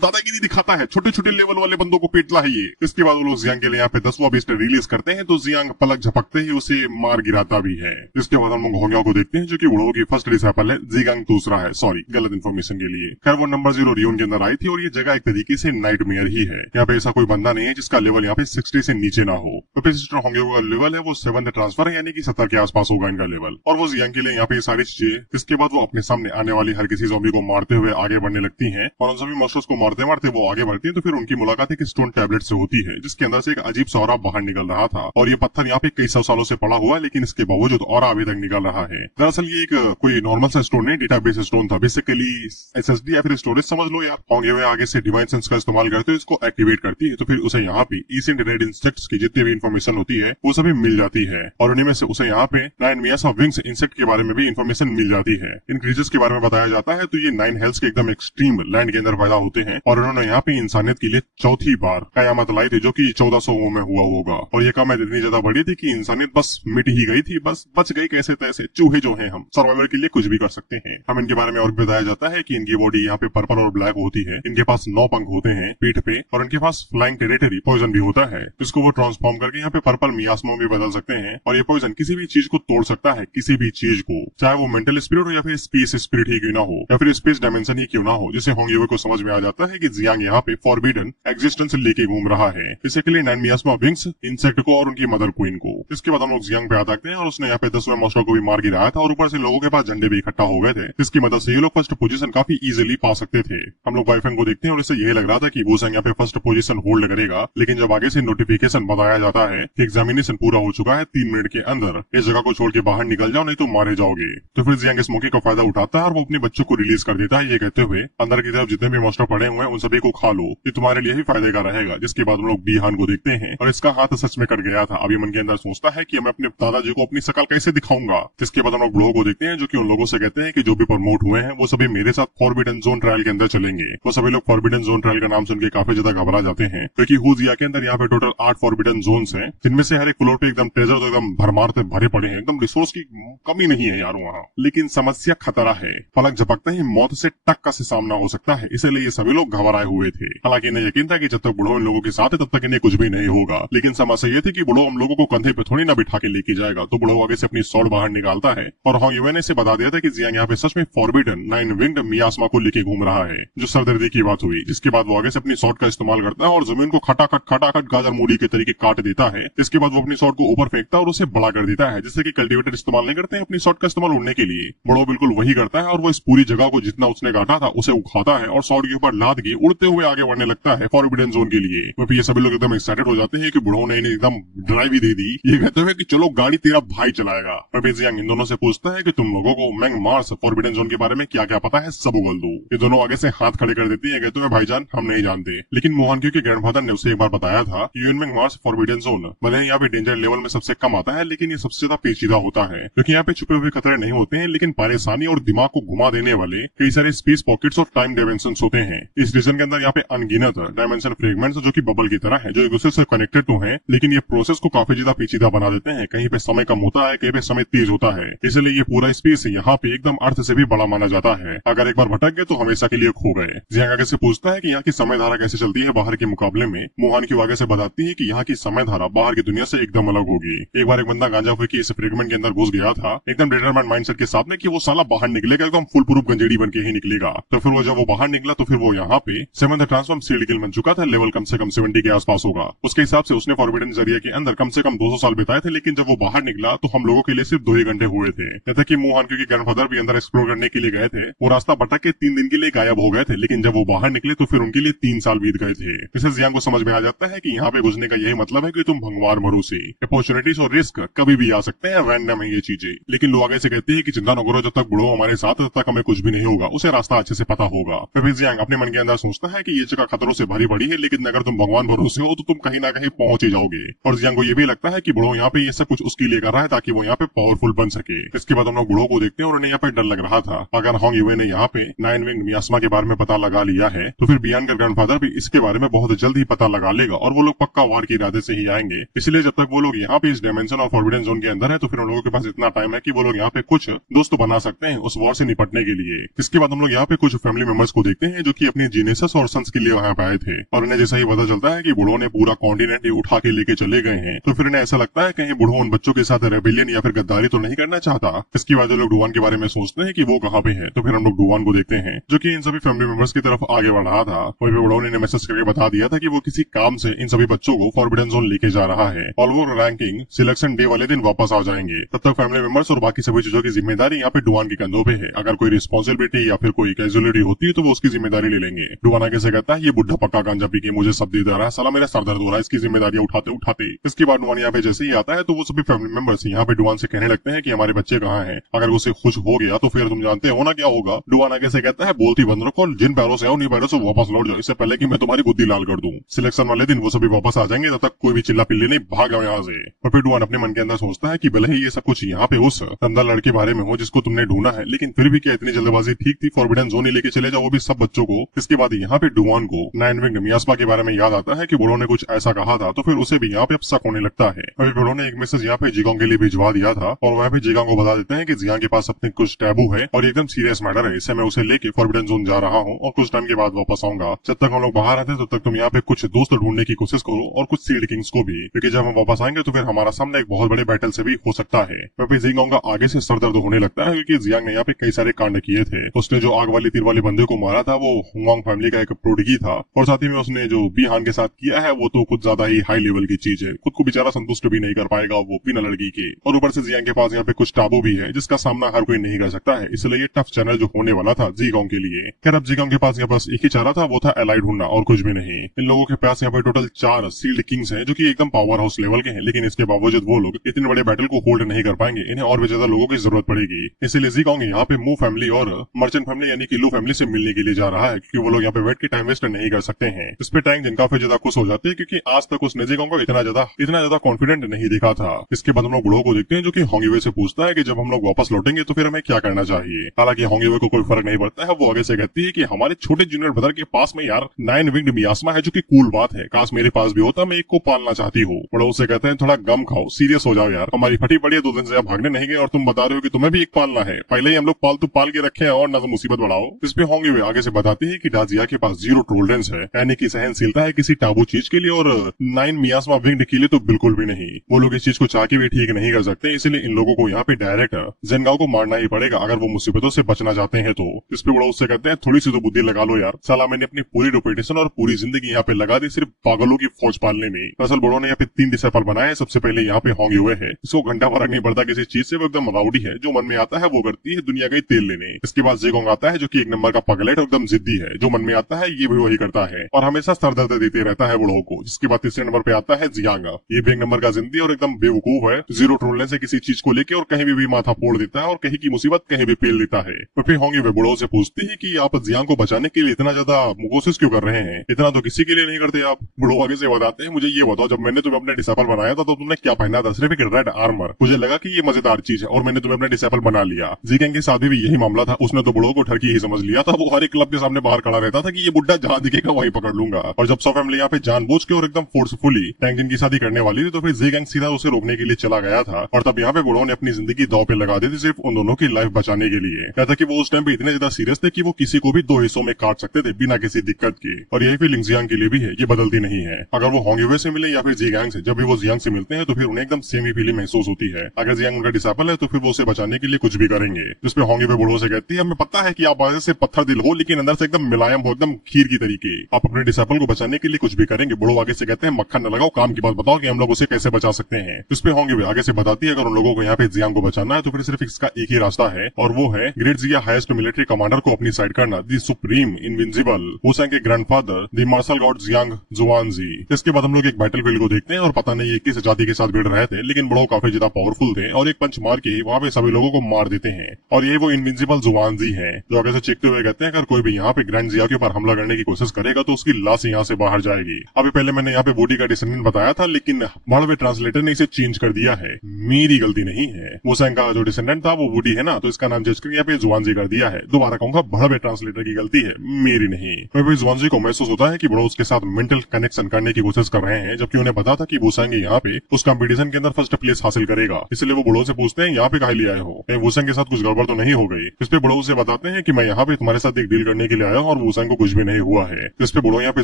दादागिरी दिखाता है, छोटे छोटे लेवल वाले बंदों को पेटला है ये। इसके बाद वो लोग जियांग के लिए यहाँ पे 10वां बेस्ट रिलीज करते हैं, तो जियांग पलक झपकते ही उसे मार गिराता भी है। इसके बाद हम लोग होंगिया को देखते हैं, जो कि वुडो की फर्स्ट डिसाइपल है, जियांग दूसरा है। सॉरी, गलत इन्फॉर्मेशन के लिए। खैर वो नंबर 0 रियून के अंदर आई थी और ये जगह एक तरीके से नाइटमेयर ही है। यहाँ पे ऐसा कोई बंदा नहीं है जिसका लेवल यहाँ पे 60 से नीचे ना हो। तो फिर सिस्टर होंगिया का लेवल है वो 7th ट्रांसफर है, यानी कि 70 के आसपास होगा इनका लेवल। और वो जियांग के लिए यहाँ पे ये सारी चीजें। इसके बाद वो अपने सामने आने वाली हर किसी ज़ॉम्बी को मारते हुए आगे बढ़ने लगती हैं और उन सभी मॉन्स्टर्स को मारते मारते वो आगे बढ़ती हैं। तो फिर उनकी मुलाकात एक स्टोन टैबलेट से होती है, जिसके अंदर से एक अजीब सा ऑरा बाहर निकल रहा था। और ये पत्थर यहाँ पे कई 100 सालों से पड़ा हुआ है, लेकिन इसके बावजूद ऑरा अभी तक निकल रहा है। दरअसल ये एक कोई नॉर्मल सा स्टोन नहीं, डेटाबेस स्टोन था। बेसिकली SSD या फिर स्टोरेज समझ लो यार। होंगे आगे से डिवाइन सेंस का इस्तेमाल करते हुए इसको एक्टिवेट करती है, तो फिर उसे यहाँ पे एसिएंट रेड इंसेक्ट्स की जितनी भी इन्फॉर्मेशन होती है वो सभी मिल जाती है। और उन्हीं में से उसे यहाँ पे 9 मियास ऑफ विंग्स इंसेक्ट के बारे में भी इन्फॉर्मेशन मिल जाती है। इन क्रीचर्स के बारे में बताया जाता है तो ये 9 हेल्स के एकदम एक्सट्रीम लैंड के अंदर पैदा होते हैं और उन्होंने यहाँ पे इंसानियत के लिए चौथी बार कयामत लाई थी, जो कि 1400 में हुआ होगा। और ये कयामत इतनी ज्यादा बड़ी थी कि इंसानियत बस मिट ही गई थी, बस बच गई कैसे तैसे। चूहे जो हैं, हम सर्वाइवल के लिए कुछ भी कर सकते हैं। हम इनके बारे में और भी बताया जाता है कि इनकी बॉडी यहाँ पे पर्पल और ब्लैक होती है, इनके पास 9 पंख होते हैं पीठ पे और इनके पास फ्लाइंग टेरिटरी पॉइजन भी होता है, जिसको वो ट्रांसफॉर्म करके यहाँ पे पर्पल मियास्मो में बदल सकते हैं। और ये पॉइजन किसी भी चीज को तोड़ सकता है, किसी भी चीज को, चाहे वो मेंटल स्पिरिट हो या फिर स्पेस स्पिरिट ही क्यों ना हो या फिर स्पेस डायमेंशन ही क्यों ना हो। जिसे होंगे को समझ में आ जाता है कि जियांग यहाँ पे फॉरबिडन एग्जिस्टेंस लेके घूम रहा है, बेसिकली 9 मियास्मा विंग्स इंसेक्ट को और उनकी मदर क्वीन को। इसके बाद हम लोग जियांग पे आ सकते हैं और उसने यहाँ पे 10वें मॉन्स्टर को भी मार गिराया था और ऊपर से लोगों के पास झंडे भी इकट्ठा हो गए थे, जिसकी मदद से ये लोग फर्स्ट पोजीशन काफी इजीली पा सकते थे। हम लोग वाईफेंग को देखते हैं और इससे यही लग रहा था कि वूसेंग यहाँ पे फर्स्ट पोजीशन होल्ड करेगा, लेकिन जब आगे से नोटिफिकेशन बताया जाता है कि एग्जामिनेशन पूरा हो चुका है, 3 मिनट के अंदर इस जगह को छोड़ के बाहर निकल जाओ नहीं तो मारे जाओगे। तो फिर जियांग इस मौके का फायदा उठाता है और वो अपने बच्चों को रिलीज कर देता है, ये कहते हुए अंदर की तरफ जितने भी मॉन्स्टर पड़े हुए हैं उन सभी को खा लो, ये तुम्हारे लिए ही फायदे का रहेगा। जिसके बाद हम लोग बीहान को देखते हैं और इसका हाथ सच में कट गया था। अभी मन के अंदर सोचता है कि मैं अपने दादाजी को अपनी शकल कैसे दिखाऊंगा। जिसके बाद हम लोग ब्लो को देखते हैं, जो कि उन लोगों से कहते हैं कि जो भी प्रमोट हुए हैं वो सभी मेरे साथ फॉरबिडन जोन ट्रायल के अंदर चलेंगे। वो सभी लोग फॉरबिडन जोन ट्रायल का नाम सुन के काफी ज्यादा घबरा जाते हैं, क्योंकि हुजिया के अंदर यहाँ पे टोटल 8 फॉरबिडन जोन्स हैं, जिनमें से हर एक फ्लोर पे एकदम ट्रेजर तो एकदम भरमार से भरे पड़े हैं। एकदम रिसोर्स की कमी नहीं है यार वहाँ, लेकिन समस्या खतरा है। पलक झपकते ही मौत से टक्का से सामना हो सकता है, इसलिए ये सभी लोग घबराए हुए थे। हालांकि इन्हें यकीन था कि जब तक बुढ़ो इन लोगों के साथ है तब तक इन्हें कुछ भी नहीं होगा, लेकिन समस्या ये थी कि बुढ़ो हम लोगों को कंधे पे थोड़ी ना बिठा के लेके जाएगा। तो बुढ़ो आगे से अपनी स्वॉर्ड बाहर निकालता है और हॉन्ग युए ने इसे बता दिया था कि जियांग यहाँ पे सच में फॉरबिडन 9 विंग्ड मियास्मा को लेके घूम रहा है, जो सरदर्दी की बात हुई। जिसके बाद वो आगे से अपनी स्वॉर्ड का इस्तेमाल करता है और जमीन को खटाखट गाजर मूली के तरीके काट देता है। इसके बाद वो अपनी स्वॉर्ड को ऊपर फेंकता है और उसे बड़ा कर देता है, जिससे कि कल्टीवेटर इस्तेमाल नहीं करते हैं अपनी स्वॉर्ड का इस्तेमाल उड़ने के लिए। बुढ़ो बिल्कुल वही करता है और वो इस पूरी जगह को जितना उसने काटा था उसे उठाता है और स्वॉर्ड के ऊपर लाद के उड़ते हुए आगे बढ़ने लगता है फॉरबिडन जोन के लिए। तो ये सभी लोग एकदम एक्साइटेड हो जाते हैं कि बुढ़ो ने इन्हें एकदम ड्राइव ही दे दी। ये कहते हुए कि चलो गाड़ी तेरा भाई चलाएगा। जियांग इन दोनों से पूछता है कि तुम लोगों को मैंग मार्स फॉरबिडन जोन के बारे में क्या क्या पता है, सब उगल दो। ये दोनों आगे से हाथ खड़े कर देती है, कहते हुए भाईजान हम नहीं जानते। लेकिन मोहन क्यू के ग्रैंडफादर ने उसे एक बार बताया था कि यूनमेंग मार्स फॉरबिडन जोन भले ही यहाँ पे डेंजर लेवल में सबसे कम आता है, लेकिन ये सबसे ज्यादा पेचीदा होता है, क्योंकि यहाँ पे छुपे हुए खतरे नहीं होते हैं, लेकिन परेशानी और दिमाग को घुमा देने वाले कई सारे स्पेस पॉकेट्स और टाइम डायमेंशन होते हैं। इस रीजन के अंदर यहाँ पे अनगिनत डायमेंशन फ्रेगमेंट्स जो कि बबल की तरह है, जो एक दूसरे से कनेक्टेड तो है, लेकिन ये प्रोसेस को काफी ज्यादा पेचीदा बना देते हैं। कहीं पे समय कम होता है, कहीं पे समय तेज होता है, इसलिए ये पूरा स्पेस यहाँ पे एकदम अर्थ से भी बड़ा माना जाता है। अगर एक बार भटक गए तो हमेशा के लिए खो गए। जियांग आगे से पूछता है कि यहाँ की समय धारा कैसे चलती है बाहर के मुकाबले में। मोहन की आगे से बताती है कि यहाँ की समय धारा बाहर की दुनिया से एकदम अलग होगी। एक बार एक बंदा गांजा हुए कि इस फ्रेगमेंट के अंदर घुस गया था एकदम डिटरमाइंड माइंडसेट के साथ में कि वो साला बाहर निकलेगा एकदम फुल प्रूफ गंजेड़ी बन के ही निकलेगा। तो फिर वो जब वो बाहर निकला तो फिर वो यहाँ पे 7th ट्रांसफॉर्म सील्ड किल बन चुका था, लेवल कम से कम 70 के आसपास होगा। उसके हिसाब से उसने फॉरबिडन जरिया के अंदर कम से कम 200 साल बिताए थे, लेकिन जब वो बाहर निकला तो हम लोगों के लिए सिर्फ 2 ही घंटे हुए थे। जैसे कि मोहन क्योंकि ग्रैंडफादर भी अंदर एक्सप्लोर करने के लिए गए थे, वो रास्ता भटक के 3 दिन के लिए गायब हो गए थे, लेकिन जब वो बाहर निकले तो फिर उनके लिए 3 साल बीत गए थे। इससे जियांग को समझ में आ जाता है कि यहाँ पे घुसने का यही मतलब है कि तुम भंगवार मरो से अपॉर्चुनिटीज और रिस्क कभी भी आ सकते हैं, रैंडम है ये चीजें। लेकिन लोग आगे से कहते हैं कि चिंता न करो, जब तक बुढ़ो हमारे साथ तब तक हमें कुछ भी नहीं होगा, उसे रास्ता अच्छे से पता होगा। फिर जियांग अपने मन के अंदर सोचता है कि ये जगह खतरों से भरी पड़ी है, लेकिन अगर तुम भगवान भरोसे हो तो तुम कहीं ना कहीं पहुंच ही जाओगे। और जियांग को ये भी लगता है कि बुढ़ो यहाँ पे ये सब कुछ उसके लिए कर रहा है ताकि वो यहाँ पे पावरफुल बन सके। इसके बाद हम लोग बुढ़ो को देखते हैं और उन्हें यहाँ पे डर लग रहा था। अगर हॉन्ग युए ने यहाँ पे 9 विंग मियास्मा के बारे में पता लगा लिया है तो फिर बियान का ग्रैंडफादर भी इसके बारे में बहुत जल्द ही पता लगा लेगा और वो लोग पक्का वार के इरादे से ही आएंगे। इसलिए जब तक वो लोग यहाँ पे इस डायमेंशन और फॉरबिडन जोन के अंदर है तो फिर उन लोगों के पास इतना टाइम है कि वो लोग यहाँ पे कुछ दोस्त बना सकते हैं उस वॉर से निपटने के लिए। इसके बाद हम लोग यहाँ पे कुछ फैमिली मेंबर्स को देखते हैं जो कि अपने जीनेसस और सन्स के लिए वहाँ पे आए थे, और उन्हें जैसा ही पता चलता है कि बुढ़ो ने पूरा कॉन्टिनेंट उठा के लेके चले गए हैं तो फिर इन्हें ऐसा लगता है कहीं बुढ़ो उन बच्चों के साथ रेबेलियन या फिर गद्दारी तो नहीं करना चाहता। इसके बाद जो लोग डुवान के बारे में सोचते हैं कि वो कहाँ पे है, तो फिर हम लोग डुवान को देखते हैं जो कि इन सभी फैमिली मेंबर्स की तरफ आगे बढ़ रहा था। और बुढ़ो ने मैसेज करके बता दिया था कि वो किसी काम से इन सभी बच्चों को फॉरबिडन जोन लेके जा रहा है और वो रैंकिंग सिलेक्शन डे वाले दिन वापस आ जाएंगे। तब तक फैमिली मेंबर्स और बाकी सभी चीजों की जिम्मेदारी यहाँ पे डुवान के कंधों पे है। अगर कोई रिस्पॉन्सिबिलिटी या फिर कोई कैजुअलिटी होती है तो वो उसकी जिम्मेदारी ले लेंगे। डुवान आगे से कहता है ये बुढ़ा पक्का गांजा पी के मुझे सब दे रहा है, साला मेरा सर दर्द हो रहा है इसकी जिम्मेदारियां उठाते उठाते। इसके बाद डुवान यहाँ पे जैसे ही आता है तो वो सभी फैमिली मेंबर्स यहाँ पे डुवान से कहने लगते हैं कि हमारे बच्चे कहाँ हैं, अगर उसे खुश हो गया तो फिर तुम जानते हो ना क्या होगा। डुवान आगे से कहता है बोलती बंद रखो, जिन पैरों से आओ उन्हीं पैरों से वापस लौट जाओ, इससे पहले कि मैं तुम्हारी बुद्धि लाल कर दूं। सिलेक्शन वाले दिन वो सभी वापस आ जाएंगे, तब तक कोई भी चिल्ला पिल्ली नहीं, भाग जाओ यहाँ से। और फिर डुवान अपने मन के अंदर सोचता है कि भले ही ये सब कुछ यहाँ पे उस अंदर लड़के बारे में हो जिसको तुमने ढूंढा है, लेकिन फिर भी क्या इतनी जल्दबाजी ठीक थी, फॉरबिडन जोन ही लेके चले जाओ वो भी सब बच्चों को। इसके बाद यहाँ पे डुवान को 9 विंग मियास्मा के बारे में याद आता है कि बुढ़ो ने कुछ ऐसा कहा था, तो फिर उसे भी यहाँ पे अब शक होने लगता है। और बुढ़ो ने एक मैसेज यहाँ पे जिगोंग के लिए भिजवा दिया था और वहाँ पे जिगोंग को बता देते हैं कि जियांग के पास अपने कुछ टैबू है और एकदम सीरियस मैटर है, इससे मैं उसे लेके फॉरबिडन जोन जा रहा हूँ और कुछ टाइम के बाद वापस आऊंगा। जब तक हम लोग बाहर आते तब तक तुम यहाँ पे कुछ दोस्त ढूंढने की कोशिश करो और कुछ सील्ड किंग्स को भी, क्योंकि जब हम वापस आएंगे तो फिर हमारा सामने एक बहुत बड़े बैटल से भी हो सकता है। वहाँ जिगोंग का आगे से सर दर्द होने लगता है क्योंकि जियांग ने यहाँ पे कई सारे कांड किए थे। उसने जो आग वाली तीर वाले बंदे को मारा था वो हुआंग फैमिली का एक प्रोडिगी था, और साथ ही में उसने जो बिहान के साथ किया है वो तो कुछ ज्यादा ही हाई लेवल की चीज है, खुद को बेचारा संतुष्ट भी नहीं कर पाएगा वो बिना लड़की के। और ऊपर से जियांग के पास यहाँ पे कुछ टाबू भी है जिसका सामना हर कोई नहीं कर सकता है, इसलिए ये टफ चैनल जो होने वाला था जिगोंग के लिए। खैर अब जिगोंग के पास यहाँ बस एक ही चारा था, वो था एलाई ढूंढना और कुछ भी नहीं। इन लोगों के पास यहाँ पे टोटल 4 सील्ड किंग्स हैं जो कि एकदम पावर हाउस लेवल के हैं, लेकिन इसके बावजूद वो लोग इतने बड़े बैटल को होल्ड नहीं कर पाएंगे, इन्हें और भी ज्यादा लोगों की जरूरत पड़ेगी। इसलिए जिगोंग यहाँ पे मू फैमिली और मर्चेंट फैमिली यानी कि लू फैमिली से मिलने के लिए जा रहा है, क्योंकि वो लोग यहाँ पे बैठ के टाइम वेस्ट नहीं कर सकते हैं। इस पे टैंक जिन काफी ज्यादा खुश हो जाते हैं क्योंकि आज तक उसने जिगोंग को इतना ज्यादा कॉन्फिडेंट नहीं देखा था। इसके बाद हम लोग बुढ़ो को देखते हैं जो कि होंगीवे से पूछता है कि जब हम लोग वापस लौटेंगे तो फिर हमें क्या करना चाहिए। हालांकि होंगीवे को कोई फर्क नहीं पड़ता है। वो आगे से कहती है कि हमारे छोटे जूनियर ब्रदर के पास में यार 9 विंग्ड मियास्मा है, जो कि कूल बात है। काश मेरे पास भी होता, मैं एक को पालना चाहती हूँ। बड़ा उससे कहते हैं थोड़ा गम खाओ, सीरियस हो जाओ यार, हमारी फटी पड़ी है, 2 दिन से आप भागने नहीं गए और तुम बता रहे हो कि तुम्हें भी एक पालना है। पहले ही हम लोग पालतू पाल के रखे हैं और ना तो मुसीबत बढ़ाओ। इस पे होंगीवे आगे से बताते हैं कि डाजिया के पास 0 टॉलरेंस है, यानी कि सहनशीलता है किसी टाबू चीज के लिए, और 9 मियास्मा विंग्ड के लिए तो बिल्कुल भी नहीं। वो लोग इस चीज को चाह के भी ठीक नहीं कर सकते, इसलिए इन लोगों को यहाँ पे डायरेक्ट जेनगाओ को मारना ही पड़ेगा अगर वो मुसीबतों से बचना चाहते हैं तो। इस पे बड़ा उससे कहते हैं थोड़ी सी तो बुद्धि लगा लो यार, साला मैंने अपनी पूरी रेपुटेशन और पूरी जिंदगी यहाँ पे लगा दी सिर्फ पागलों की फौज पालने में। दरअसल बड़ों ने यहाँ पे 3 डिसेपल बनाए हैं। सबसे पहले यहाँ पे होंगीवे है, इसको घंटा फर्क नहीं पड़ता किसी चीज से, वो एकदम राउडी है, जो मन में आता है वो करती है, दुनिया का ही तेल लेने। इसके बाद जेगोंग आता है जो कि 1 नंबर का पगलेट और एकदम जिद्दी है, जो मन में आता है ये भी वही करता है और हमेशा सर दर्द देते रहता है बड़ों को। जिसके बाद तीसरे नंबर पे आता है जियांग, ये भी 1 नंबर का जिंदी और एकदम बेवकूफ है, 0 टॉलरेंस से किसी चीज को लेके और कहीं भी माथा फोड़ देता है और कहीं की मुसीबत कहीं भी पेल देता है। तो फिर होंगीवे बड़ों से पूछती है कि आप जियांग को बचाने के लिए इतना ज्यादा कोशिश क्यों कर रहे हैं, इतना तो किसी के लिए नहीं करते आप। बड़ों आगे से बताते हैं मुझे ये बताओ, जब मैंने तुम्हें अपने डिसेपल बनाया था तो तुमने क्या पहना था, सिर्फ एक रेड आर्मर। मुझे लगा कि ये मजेदार चीज है और मैंने तुम्हें अपने डिसेपल बना लिया। जीगेंग के साथ भी यही मामला था, उसने तो बड़ों को ठरकी ही समझ लिया था। वो हर एक क्लब के सामने बाहर खड़ा रहता था कि ये बुड्ढा जहां दिखेगा वहीं पकड़ लूंगा। और जब सब फैमिली यहाँ पे जानबूझ के और एकदम फोर्सफुली टैंगजिन की शादी करने वाली थी तो फिर जीगेंग सीधा उसे रोकने के लिए चला गया था और तब यहाँ पे बड़ों ने अपनी जिंदगी दांव पे लगा दी थी सिर्फ उन दोनों की लाइफ बचाने के लिए। कहता कि वो उस टाइम पे इतने ज्यादा सीरियस थे कि वो किसी को भी 2 हिस्सों में काट सकते थे बिना किसी दिक्कत के। और यही फीलिंग जियांग के लिए भी है, ये बदलती नहीं है। अगर वो होंगीवे से मिले या फिर जीगेंग से, जब भी वो जियांग से मिलते हैं तो फिर उन्हें एकदम सेम ही फीलिंग महसूस होती है। अगर जियांग उनका डिसेपल है तो फिर वो उसे बचाने के लिए कुछ भी करेंगे। जिसपे होंगीवे बड़ों से कहती है हमें पता है कि आप बाहर से पत्थर दिल हो लेकिन अंदर से एकदम मुलायम हो, एकदम खीर की तरीके। आप अपने डिसेपल को बचाने के लिए कुछ भी करेंगे। बड़ों आगे से कहते हैं मक्खन न लगाओ, काम की बात बताओ कि हम लोग उसे कैसे बचा सकते हैं। इस पे होंगीवे आगे से बताती है अगर उन लोगों को यहाँ पे जियांग को बचाना है तो फिर सिर्फ इसका एक ही रास्ता है और वो है ग्रेट जिया हाईएस्ट मिलिट्री कमांडर को अपनी साइड करना, दी सुप्रीम इनविंसिबल वुसेंग के ग्रैंडफादर दी मार्शल गॉड जियांग जुआनजी। इसके बाद हम लोग एक बैटलफील्ड को देखते हैं और पता नहीं ये किस जाति के साथ भिड़ रहे थे, लेकिन बड़ों काफी ज्यादा पावरफुल थे और एक पंच मार के वहाँ पे सभी लोगों को मार देते हैं। और ये वो इनविंसिबल जुआनजी है जो आगे से चीखते हुए कहते हैं अगर कोई भी यहाँ पे ग्रैंड जिया के ऊपर हमला करने की कोशिश करेगा तो उसकी लाश यहाँ से बाहर जाएगी। अभी पहले मैंने यहाँ पे बॉडी का डिसेंडेंट बताया था, लेकिन मालवे ट्रांसलेटर ने इसे चेंज कर दिया है, मेरी गलती नहीं है। वुसेंग का जो डिसेंडेंट था वो वुडी है ना, तो इसका नाम जज यहाँ पे जुआनजी कर दिया है। दोबारा कहूंगा बड़े ट्रांसलेटर की गलती है, मेरी नहीं। फिर जुआनजी को महसूस होता है कि बड़ो उसके साथ मेंटल कनेक्शन करने की कोशिश कर रहे हैं, जबकि उन्हें पता था कि वुसेंग यहाँ पे उस कंपटीशन के अंदर फर्स्ट प्लेस हासिल करेगा। इसलिए वो बड़ो से पूछते हैं यहाँ पे काहे लिए आए हो, कहीं वुसेंग के साथ कुछ गड़बड़ तो नहीं हो गई। इस पे बड़ो से बताते हैं कि मैं यहाँ पे तुम्हारे साथ एक डील करने के लिए आया हूँ और वुसेंग को कुछ भी नहीं हुआ है। इस पे बड़ो यहाँ पे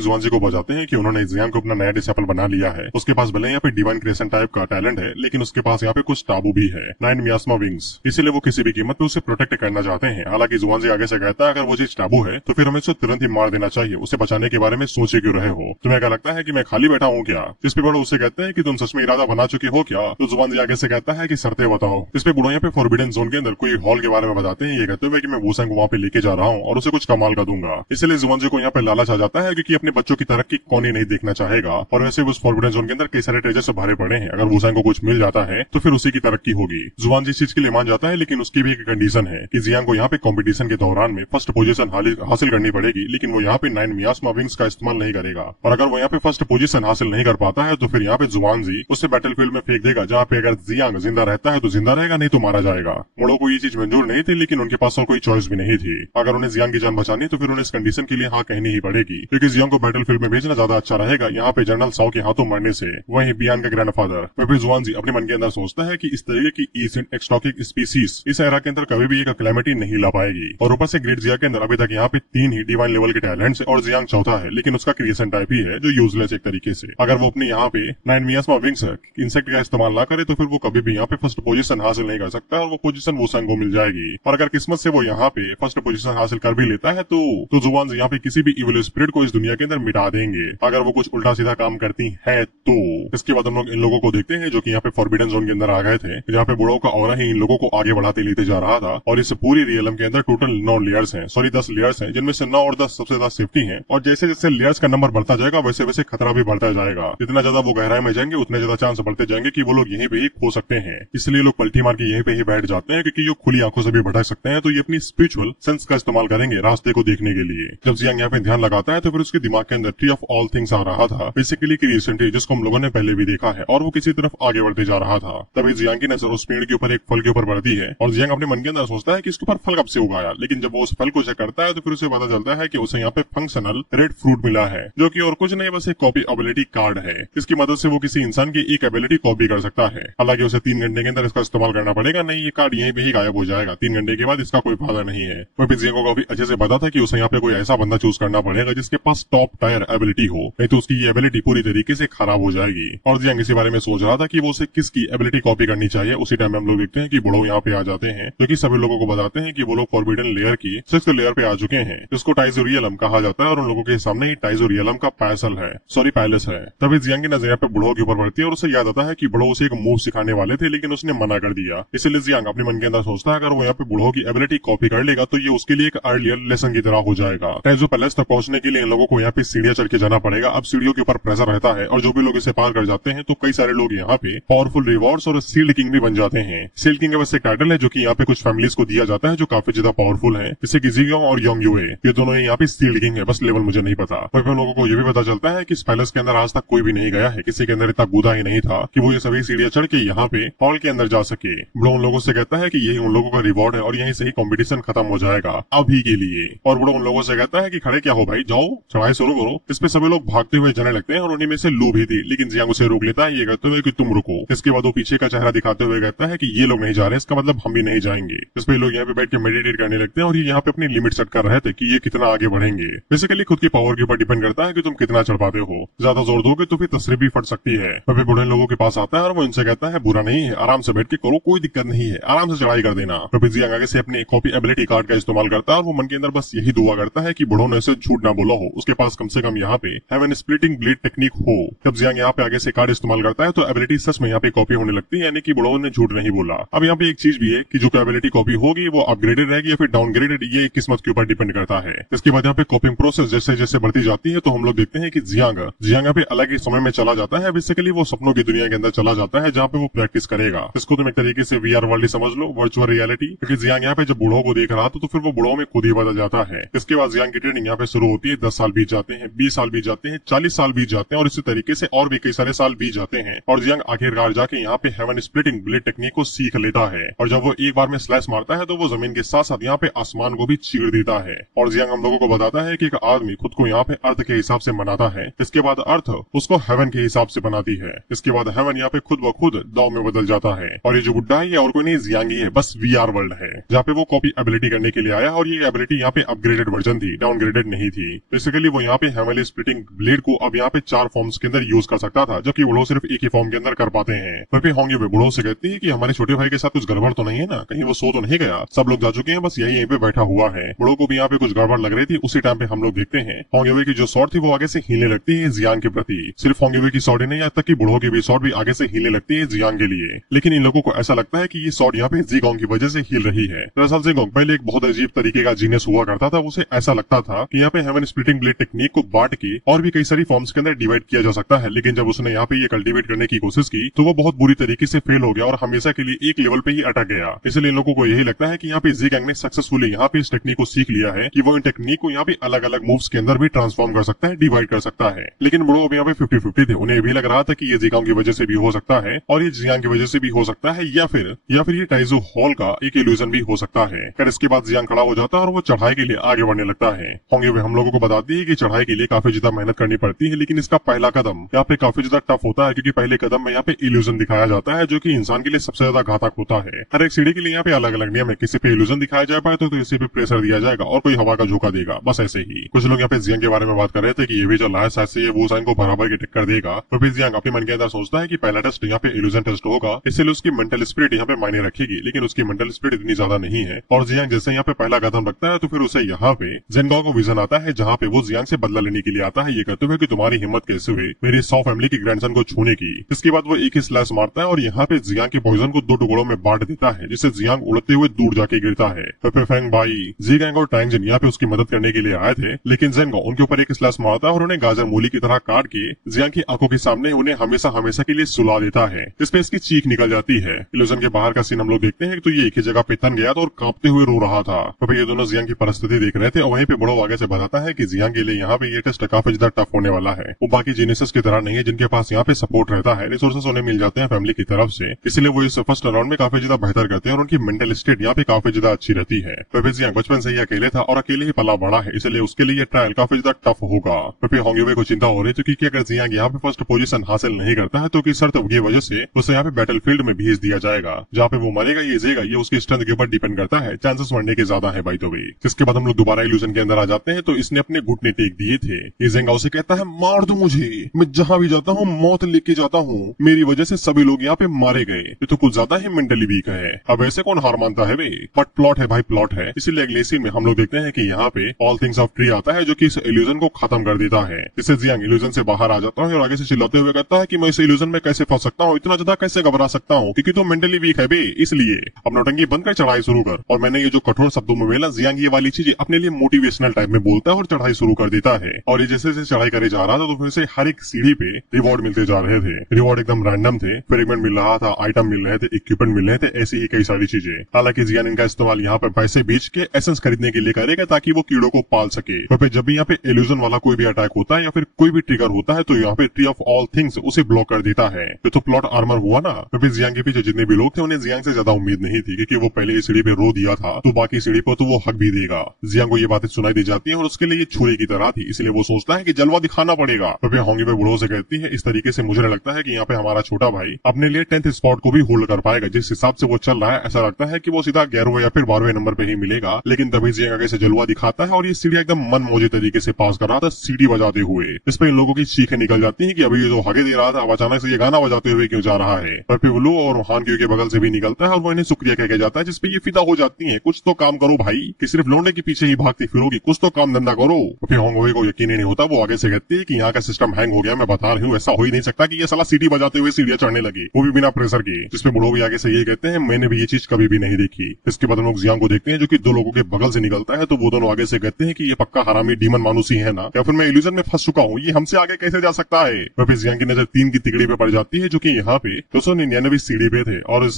जुआनजी को बताते हैं कि उन्होंने जियांग को अपना नया डिसेपल बना लिया है। उसके पास भले यहाँ पे डिवाइन क्रिएशन टाइप का टैलेंट है, लेकिन उसके पास यहाँ पे कुछ टाबू भी है, 9 मियास्मा विंग्स, इसीलिए वो किसी भी कीमत पे उसे प्रोटेक्ट करना चाहते हैं। हालांकि जुआनजी आगे से कहता है अगर वो चीज टाबू है तो फिर हमें उसे तुरंत ही मार देना चाहिए, उसे बचाने के बारे में सोचे क्यों रहे हो, तुम्हें क्या लगता है कि मैं खाली बैठा हूँ क्या। इस पे बड़ो उससे कहते हैं कि तुम सच में इरादा बना चुके हो क्या, तो जुआनजी आगे से कहता है कि शर्तें बताओ। इस पे बड़ो यहाँ पे फॉरबिडन जोन के अंदर कोई हॉल के बारे में बताते हैं, ये कहते हुए कि मैं वुसेंग को वहाँ पे लेके जा रहा हूँ और उसे कुछ कमाल का दूंगा। इसलिए जुआनजी को यहाँ पे लालच आ जाता है क्योंकि अपने बच्चों की तरक्की कौन ही नहीं देखना चाहेगा। और वैसे उस फॉरबिडन जोन के अंदर कई सारे ट्रेजर भरे पड़े हैं, अगर वुसेंग को कुछ मिल जाता है तो फिर उसी की तरक्की होगी। जुआनजी इस चीज के लिए मान जाता है, लेकिन उसकी भी एक कंडीशन है कि जियांग को यहाँ पे कंपटीशन के दौरान में फर्स्ट पोजीशन हासिल करनी पड़ेगी, लेकिन वो यहाँ पे 9 मियास्मा विंग्स का इस्तेमाल नहीं करेगा। और अगर वो यहाँ पे फर्स्ट पोजीशन हासिल नहीं कर पाता है तो फिर यहाँ पे जुआनजी उसे बैटलफील्ड में फेंक देगा, जहाँ पे अगर जियांग जिंदा रहता है तो जिंदा रहेगा, नहीं तो मारा जाएगा। बड़ों को ये चीज मंजूर नहीं थी, लेकिन उनके पास और कोई चॉइस भी नहीं थी। अगर उन्हें जियांग की जान बचानी तो फिर उन्हें इस कंडीशन के लिए हाँ कहनी ही पड़ेगी, क्योंकि जियांग को बैटलफील्ड में भेजना ज्यादा अच्छा रहेगा यहाँ पे जनरल साओ के हाथों मरने से। वहीं बियान का ग्रैंडफादर फिर जुआनजी अपने मन के अंदर सोचता है कि इस तरीके की ईस्ट एक्सटॉकिक स्पीसीज इस एरा के अंदर कभी भी एक कैलेमिटी नहीं ला पाएगी। और ऊपर से ग्रेट जिया के अंदर अभी तक यहाँ पे 3 ही डिवाइन लेवल के टैलेंट्स और जियांग चौथा है, लेकिन उसका क्रिएशन टाइप ही है जो यूजलेस एक तरीके से। अगर वो अपने यहाँ पे 9 मियास्मा विंग्स इंसेक्ट का इस्तेमाल ना करे तो फिर वो कभी भी यहाँ पे फर्स्ट पोजीशन हासिल नहीं कर सकता और वो पोजीशन वुसेंग को मिल जाएगी। और अगर किस्मत से वो यहाँ पे फर्स्ट पोजीशन हासिल कर भी लेता है तो जुआनजी यहाँ पे किसी भी इविल स्पिरिट को इस दुनिया के अंदर मिटा देंगे, अगर वो कुछ उल्टा सीधा काम करती है तो। इसके बाद हम लोग इन लोगों को देखते हैं जो कि यहाँ पे फॉरबिडन जोन के अंदर आ गए थे, जहाँ पे बुढ़ो का ऑरा ही इन लोगों को आगे बढ़ाते लेते जा रहा था। और इस पूरी रियलम के अंदर टोटल 9 लेयर्स हैं, सॉरी 10 लेयर्स हैं, जिनमें से 9 और 10 सबसे ज्यादा सेफ्टी हैं। और जैसे जैसे लेयर्स का नंबर बढ़ता जाएगा वैसे वैसे खतरा भी बढ़ता जाएगा। जितना ज्यादा वो गहराई में जाएंगे उतने ज्यादा चांस बढ़ते जाएंगे कि वो लोग यहीं पे ही खो सकते हैं। इसलिए लोग पलटी मार के यहीं पे ही बैठ जाते हैं, क्योंकि ये खुली आंखों से भी भटक सकते हैं, तो ये अपनी स्पिरिचुअल सेंस का इस्तेमाल करेंगे रास्ते को देखने के लिए। जब जियांग यहाँ पे ध्यान लगाता है तो फिर उसके दिमाग के अंदर ट्री ऑफ ऑल थिंग्स आ रहा था, बेसिकली क्रिएशन ट्री, जिसको हम लोगों ने पहले भी देखा है, और वो किसी तरफ आगे बढ़ते जा रहा था। तभी जियांग जियांग की नजर उस पेड़ के ऊपर एक फल के ऊपर पड़ती है और जियांग अपने मन के अंदर सोचता है कि इसके ऊपर फल कब से उगाया, लेकिन जब वो उस फल को चेक करता है तो फिर उसे पता चलता है कि उसे यहाँ पे फंक्शनल रेड फ्रूट मिला है, जो कि और कुछ नहीं बस एक कॉपी एबिलिटी कार्ड है। इसकी मदद से वो किसी इंसान की एक एबिलिटी कॉपी कर सकता है। हालांकि उसे 3 घंटे के अंदर इसका इस्तेमाल करना पड़ेगा, नहीं ये कार्ड यहीं पे ही गायब हो जाएगा। 3 घंटे के बाद इसका कोई फायदा नहीं है। वहीं जियांग को काफी अच्छे से पता था कि उसे यहाँ पे कोई ऐसा बंदा चूज करना पड़ेगा जिसके पास टॉप टायर एबिलिटी हो, नहीं तो उसकी ये एबिलिटी पूरी तरीके से खराब हो जाएगी। और जियांग इसी बारे में सोच रहा था कि वो उसे किसकी एबिलिटी कॉपी करनी चाहिए। उसी टाइम में हम लोग देखते हैं कि बुढ़ो यहाँ पे आ जाते हैं, जो कि सभी लोगों को बताते हैं कि वो लोग फॉरबिडन लेयर की 6th लेयर पे आ चुके हैं, जिसको टाइजोरियलम कहा जाता है और उन लोगों के सामने ही टाइजोरियलम का पैलेस है। तभी जियांग की नजर यहाँ पे बुढ़ो के ऊपर पड़ती है और उसे याद आता है कि बुढ़ो उसे एक मूव सिखाने वाले थे, लेकिन उसने मना कर दिया। इसलिए जियांग अपने मन के अंदर सोचता है अगर वो यहाँ पे बुढ़ो की एबिलिटी कॉपी कर लेगा तो ये उसके लिए एक अर्लियर लेसन की तरह हो जाएगा। टाइजो पैलेस तक पहुंचने के लिए इन लोगों को यहाँ पे सीढ़ियां चढ़ के जाना पड़ेगा। अब सीढ़ियों के ऊपर प्रेशर रहता है और जो भी लोग इसे पार कर जाते हैं तो कई सारे लोग यहाँ पे पावरफुल रिवॉर्ड्स और सील्ड किंग भी बन जाते हैं। सील्ड किंग बस एक टाइटल है जो कि यहाँ पे कुछ फैमिलीज को दिया जाता है जो काफी ज्यादा पावरफुल है, जैसे कि ज़िगोंग और योंगयुए, ये दोनों यहाँ पे सील्ड किंग है, बस लेवल मुझे नहीं पता। वहीं लोगों को ये भी पता चलता है कि इस पैलेस के अंदर आज तक कोई भी नहीं गया है, किसी के अंदर इतना गुदा ही नहीं था कि वो ये सभी सीढ़ियां चढ़ के यहाँ पे हॉल के अंदर जा सके। बुढ़ो उन लोगों से कहता है कि यही उन लोगों का रिवॉर्ड है और यहीं से ही कॉम्पिटिशन खत्म हो जाएगा अभी के लिए। और बुढ़ो उन लोगों से कहता है कि खड़े क्या हो भाई, जाओ चढ़ाई शुरू करो। इस पे सभी लोग भागते हुए जाने लगते हैं और उन्हीं में से लू भी थी, लेकिन जियांग उसे रोक लेता है ये कहते हुए कि तुम रुको। इसके बाद वो पीछे का चेहरा दिखाते हुए कहता है कि ये लोग नहीं जा रहे, इसका मतलब हम भी नहीं जाएंगे। इस पे लोग यहाँ पे बैठ के मेडिटेट करने लगते हैं और ये यहाँ पे अपनी लिमिट सेट कर रहे थे कि ये कितना आगे बढ़ेंगे। बेसिकली खुद की पावर के ऊपर डिपेंड करता है कि तुम कितना चढ़ पाते हो। ज्यादा जोर दोगे तो फिर तस्वीर भी फट सकती है। फिर बूढ़े लोगों के पास आता है और वो इनसे कहता है बुरा नहीं है, आराम से बैठ के करो, कोई दिक्कत नहीं है, आराम से चढ़ाई कर देना। फिर जियांग आगे से अपने कॉपी एबिलिटी कार्ड का इस्तेमाल करता है और वो मन के अंदर बस यही दुआ करता है कि बुढ़ो ने उसे झूठ ना बोला हो, उसके पास कम से कम यहाँ पे हेवन स्प्लिटिंग ब्लेड टेक्निक हो। जब जियांग यहाँ पे आगे से कार्ड इस्तेमाल करता है तो एबिलिटी सच में यहाँ पे कॉपी होने लगती है, यानी कि बुढ़ो ने झूठ नहीं बोला। अब यहाँ पे एक चीज भी है कि जो एबिलिटी कॉपी होगी वो अपग्रेडेड रहेगी या फिर डाउनग्रेडेड, ये किस्मत के ऊपर डिपेंड करता है। इसके बाद यहाँ पे कॉपिंग प्रोसेस जैसे जैसे बढ़ती जाती है तो हम लोग देखते हैं कि जियांग यहाँ पे अलग ही समय में चला जाता है। बेसिकली वो सपनों की दुनिया के अंदर चला जाता है जहाँ पे वो प्रैक्टिस करेगा। इसको तुम एक तरीके से वीआर वर्ल्ड समझ लो, वर्चुअल रियलिटी। क्योंकि जियांग यहाँ पे जब बूढ़ों को देख रहा था तो फिर वो बूढ़ों में खुद ही बदल जाता है। इसके बाद जियांग की ट्रेनिंग यहाँ पे शुरू होती है। 10 साल बीत जाते हैं, 20 साल बीत जाते हैं, 40 साल बीत जाते हैं और इसी तरीके से और भी कई सारे साल बीत जाते हैं और जियांग आखिरकार जाके यहाँ पे हेवन स्प्लिटिंग ब्लेड टेक्निक को सीख लेता है। और जब वो एक बार में स्लैश मारता है तो वो जमीन के साथ साथ यहाँ पे आसमान को भी चीर देता है। और जियांग हम लोगों को बताता है कि एक आदमी खुद को यहाँ पे अर्थ के हिसाब से बनाता है, इसके बाद अर्थ उसको हेवन के हिसाब से बनाती है, इसके बाद हेवन यहाँ पे खुद ब खुद दाव में बदल जाता है। और ये जो बुड्ढा है ये और कोई नहीं जियांग ही है, बस वीआर वर्ल्ड है जहाँ पे वो कॉपी एबिलिटी करने के लिए आया और ये एबिलिटी यहाँ पे अपग्रेडेड वर्जन थी, डाउनग्रेडेड नहीं थी। बेसिकली वो यहाँ पे हेवन स्प्लिटिंग ब्लेड को अब यहाँ पे 4 फॉर्म्स के अंदर यूज कर सकता था, जबकि बुढ़ो सिर्फ एक ही फॉर्म के अंदर कर पाते हैं। फिर होंगे बुढ़ो से कहती है कि हमारे छोटे भाई के साथ कुछ गड़बड़ तो नहीं है ना, कहीं वो सो तो नहीं गया, सब लोग जा चुके हैं, बस यही पे बैठा हुआ है। बुढ़ो को भी यहाँ पे कुछ गड़बड़ लग रही थी। उसी टाइम पे हम लोग देखते हैं होंगे की जो शॉट थी वो आगे से हिलने लगती है जियांग के प्रति। सिर्फ होंगे की शॉट ही नहीं, यहाँ तक कि बुढ़ो की भी शॉट भी आगे से हिलने लगती है जियांग के लिए। लेकिन इन लोगों को ऐसा लगता है कि ये शॉट यहाँ पे ज़िगोंग की वजह से हिल रही है। दरअसल ज़िगोंग पहले एक बहुत अजीब तरीके का जीनियस हुआ करता था। उसे ऐसा लगता था कि यहाँ पे हेवन स्प्लिटिंग ब्लेड टेक्निक को बांट के और भी कई सारी फॉर्म्स के अंदर डिवाइड किया जा सकता है, लेकिन जब उसने यहाँ पे ये कल्टीवेट करने की कोशिश की तो वो बहुत बुरी तरीके से फेल हो गया और हमेशा के लिए एक लेवल पे ही अटक गया। इसलिए इन लोगों को यही लगता है कि यहाँ पे ज़िगोंग ने सक्सेसफुली यहाँ पे इस टेक्निक को सीख लिया है कि वो इन टेक्निक को यहाँ पे अलग अलग मूव्स के अंदर भी ट्रांसफॉर्म कर सकता है, डिवाइड कर सकता है। लेकिन बुढ़ो अब यहाँ पे 50-50 थे। उन्हें भी लग रहा था कि ये ज़िगोंग की वजह से भी हो सकता है और ये जियांग की वजह से भी हो सकता है या फिर ये टाइजो हॉल का एक इल्यूजन भी हो सकता है। फिर इसके बाद जियांग खड़ा हो जाता है और वो चढ़ाई के लिए आगे बढ़ने लगता है। होंगे हम लोगों को बताती है कि चढ़ाई के लिए काफी ज्यादा मेहनत करनी पड़ती है, लेकिन इसका पहला कदम यहाँ पे काफी ज्यादा टफ होता है क्योंकि पहले कदम में यहाँ पे इल्यूजन दिखाया जाता है जो कि इंसान के लिए सबसे ज्यादा घातक होता है। हर एक सीढ़ी के लिए यहाँ पे अलग अलग नियम है, किसी पे इल्यूजन दिखाया जा पाए तो किसी पे प्रेशर दिया जाएगा और कोई हवा का झोंका देगा, बस ऐसे ही। कुछ लोग यहाँ पे जियांग के बारे में बात कर रहे थे कि ये भी चल रहा है, शायद से ये वुसाइन को बराबर की टक्कर देगा। तो फिर जियांग अपने मन के अंदर सोचता है कि पहला टेस्ट यहाँ पे इल्यूजन टेस्ट होगा, इसलिए उसकी मेंटल स्पिरिट यहाँ पे मायने रखेगी, लेकिन उसकी मेंटल स्पिरिट इतनी ज्यादा नहीं है। और जियांग जैसे यहाँ पे पहला कदम रखता है तो फिर उसे यहाँ पे ज़ेंगॉ को विजन आता है जहाँ पे वो जियांग से बदला लेने के लिए आता है, ये कहते हुए कि तुम्हारी हिम्मत कैसे हुई मेरी 100 फैमिली की ग्रैंडसन को छूने की। इसके बाद वो एक ही स्लैश मारता है और यहाँ पे जियांग के पॉइजन को 2 टुकड़ों में बांट देता है, जिससे जियांग उड़ते हुए दूर जाके गिरता है। फिर फेंग भाई, ज़िगोंग और टैंग जिन यहाँ पे उसकी मदद करने के लिए आए थे, लेकिन ज़ेंगॉ उनके ऊपर एक स्लैश मारता है और उन्हें गाजर मूली की तरह काट के जियांग की आंखों के सामने उन्हें हमेशा हमेशा के लिए सुला देता है, जिसपे इसकी चीख निकल जाती है। इल्यूजन के बाहर का सीन हम लोग देखते हैं तो ये एक ही जगह पे तन गया था और कांपते हुए रो रहा था। तो ये दोनों जियांग की परिस्थिति देख रहे थे और वहीं पे बुढ़ो आगे से बताता है कि जियांग के लिए यहाँ पे ये टेस्ट काफी ज्यादा टफ होने वाला है। वो बाकी जीनियसेस की तरह नहीं है जिनके पास यहाँ पे सपोर्ट रहता है, रिसोर्सेस उन्हें मिल जाते हैं फैमिली की तरफ से, से, इसलिए वो इस फर्स्ट राउंड में काफी ज्यादा बेहतर करते हैं और उनकी मेंटल स्टेट यहाँ पे काफी ज्यादा अच्छी रहती है। पेपे जियांग बचपन से ही अकेले था और अकेले ही पला बड़ा है, इसलिए उसके लिए ट्रायल काफी ज्यादा टफ होगा। पेपे होंगवे को चिंता हो रही थी कि अगर जियांग यहाँ पे फर्स्ट पोजीशन हासिल नहीं करता है तो की शर्त की वजह से उसे यहाँ पे बैटल फील्ड में भेज दिया जाएगा, जहाँ पे वो मरेगा ये जेगा, ये उसकी स्ट्रेंथ के ऊपर डिपेंड करता है, चांसेस मरने के ज्यादा है भाई। तो भी इसके बाद हम लोग दोबारा इल्यूजन के अंदर आ जाते हैं तो इसने अपने घुटने टेक दिए थे। ये जेंगा उसे कहता है मार दो मुझे, मैं जहाँ भी जाता हूँ मौत लेके जाता हूँ, मेरी वजह से सभी लोग यहाँ पे मारे गए, ये तो कुछ ज्यादा ही मेंटली वीक है। अब ऐसे कौन हार मानता है वे, बट प्लॉट है भाई, प्लॉट है। इसीलिए अगले सीन में हम लोग देखते हैं कि यहाँ पे ऑल थिंग्स ऑफ ट्री आता है जो कि इस इल्यूजन को खत्म कर देता है। इससे जियांग इल्यूजन से बाहर आ जाता है और आगे से चिल्लाते हुए कहता है कि मैं इस इल्यूजन में कैसे फंस सकता हूँ, इतना ज्यादा कैसे घबरा सकता हूँ, क्योंकि तो मेंटली वीक है बे, इसलिए अब नौटंकी बंद कर चढ़ाई शुरू कर। और मैंने ये जो कठोर शब्दों में बोला, जियांग ये वाली चीज अपने लिए मोटिवेशनल टाइप में बोलता है और चढ़ाई शुरू कर देता है। और ये जैसे जैसे चढ़ाई करे जा रहा था तो फिर से हर एक सीढ़ी पे रिवॉर्ड मिलते जा रहे थे। रिवॉर्ड एकदम रैंडम थे, फ्रेगमेंट मिल रहा था, आइटम मिल रहे थे, इक्विपमेंट मिल रहे थे, ऐसी ही कई सारी चीजें। हालांकि जियांग इनका इस्तेमाल यहाँ पे पैसे बेच के एसेंस खरीदने के लिए करेगा ताकि वो कीड़ों को पाल सके। वह जब भी यहाँ पे इल्यूजन वाला कोई भी अटैक होता है या फिर कोई भी ट्रिगर होता है तो यहाँ पे ट्री ऑफ ऑल थिंग्स उसे ब्लॉक कर देता है। तो प्लॉट आर्मर हुआ ना। फिर जियांग के पीछे जितने भी लोग थे उन्हें जियांग से ज्यादा उम्मीद नहीं थी, क्योंकि वो पहले सीढ़ी पे रो दिया था तो बाकी सीढ़ी पर तो वो हक भी देगा। जियांग को ये बातें सुनाई दी जाती है और उसके लिए छुरे की तरह थी, इसलिए वो सोचता है कि जलवा दिखाना पड़ेगा। फिर होंगे पे बुढ़ो से कहती है, इस तरीके से मुझे लगता है कि यहाँ पे हमारा छोटा भाई अपने लिए 10th स्पॉट को भी होल्ड कर पाएगा। जिस हिसाब से वो चल रहा है ऐसा लगता है कि वो सीधा 11वें या फिर 12वें नंबर पे ही मिलेगा। लेकिन तभी जियांग आगे से जलवा दिखाता है और ये सीढ़ी एकदम मन मौजे तरीके से पास कर रहा था, सीढ़ी बजाते हुए। इस पर इन लोगों की चीखें निकल जाती है कि अभी ये जो आगे दे रहा था अब अचानक से ये गाना बजाते हुए क्यों जा रहा है। पर पिवलू और हान क्यू के बगल से भी निकलता है और वो इन्हें शुक्रिया कह के जाता है, जिसपे ये फिदा हो जाती है, कुछ तो काम करो भाई, कि सिर्फ लौंडे के पीछे ही भागती फिरोगी, कुछ तो काम धंधा करो। फिर होंगे को यकीन ही नहीं होता, वो आगे से कहती है कि यहाँ का सिस्टम हैंग हो गया, मैं बता रही हूँ ऐसा हो ही नहीं सकता कि ये साला सीढ़ी बजाते हुए सीढ़ियां चढ़ने लगे, वो भी बिना प्रेशर के। जिसपे बुढ़ो भी आगे से ये कहते हैं मैंने भी ये चीज कभी भी नहीं देखी। इसके बाद हम लोग जियांग को देखते हैं जो कि दो लोगों के बगल से निकलता है, तो वो दोनों आगे से कहते हैं कि ये पक्का हरामी डीमन मानुस ही है ना, या फिर मैं इल्यूजन में फंस चुका हूँ, ये हमसे आगे कैसे जा सकता है। फिर जियांग की नजर 3 की तिकड़ी पे पड़ जाती है जो कि यहाँ पे 299 सीढ़ी पे थे और इस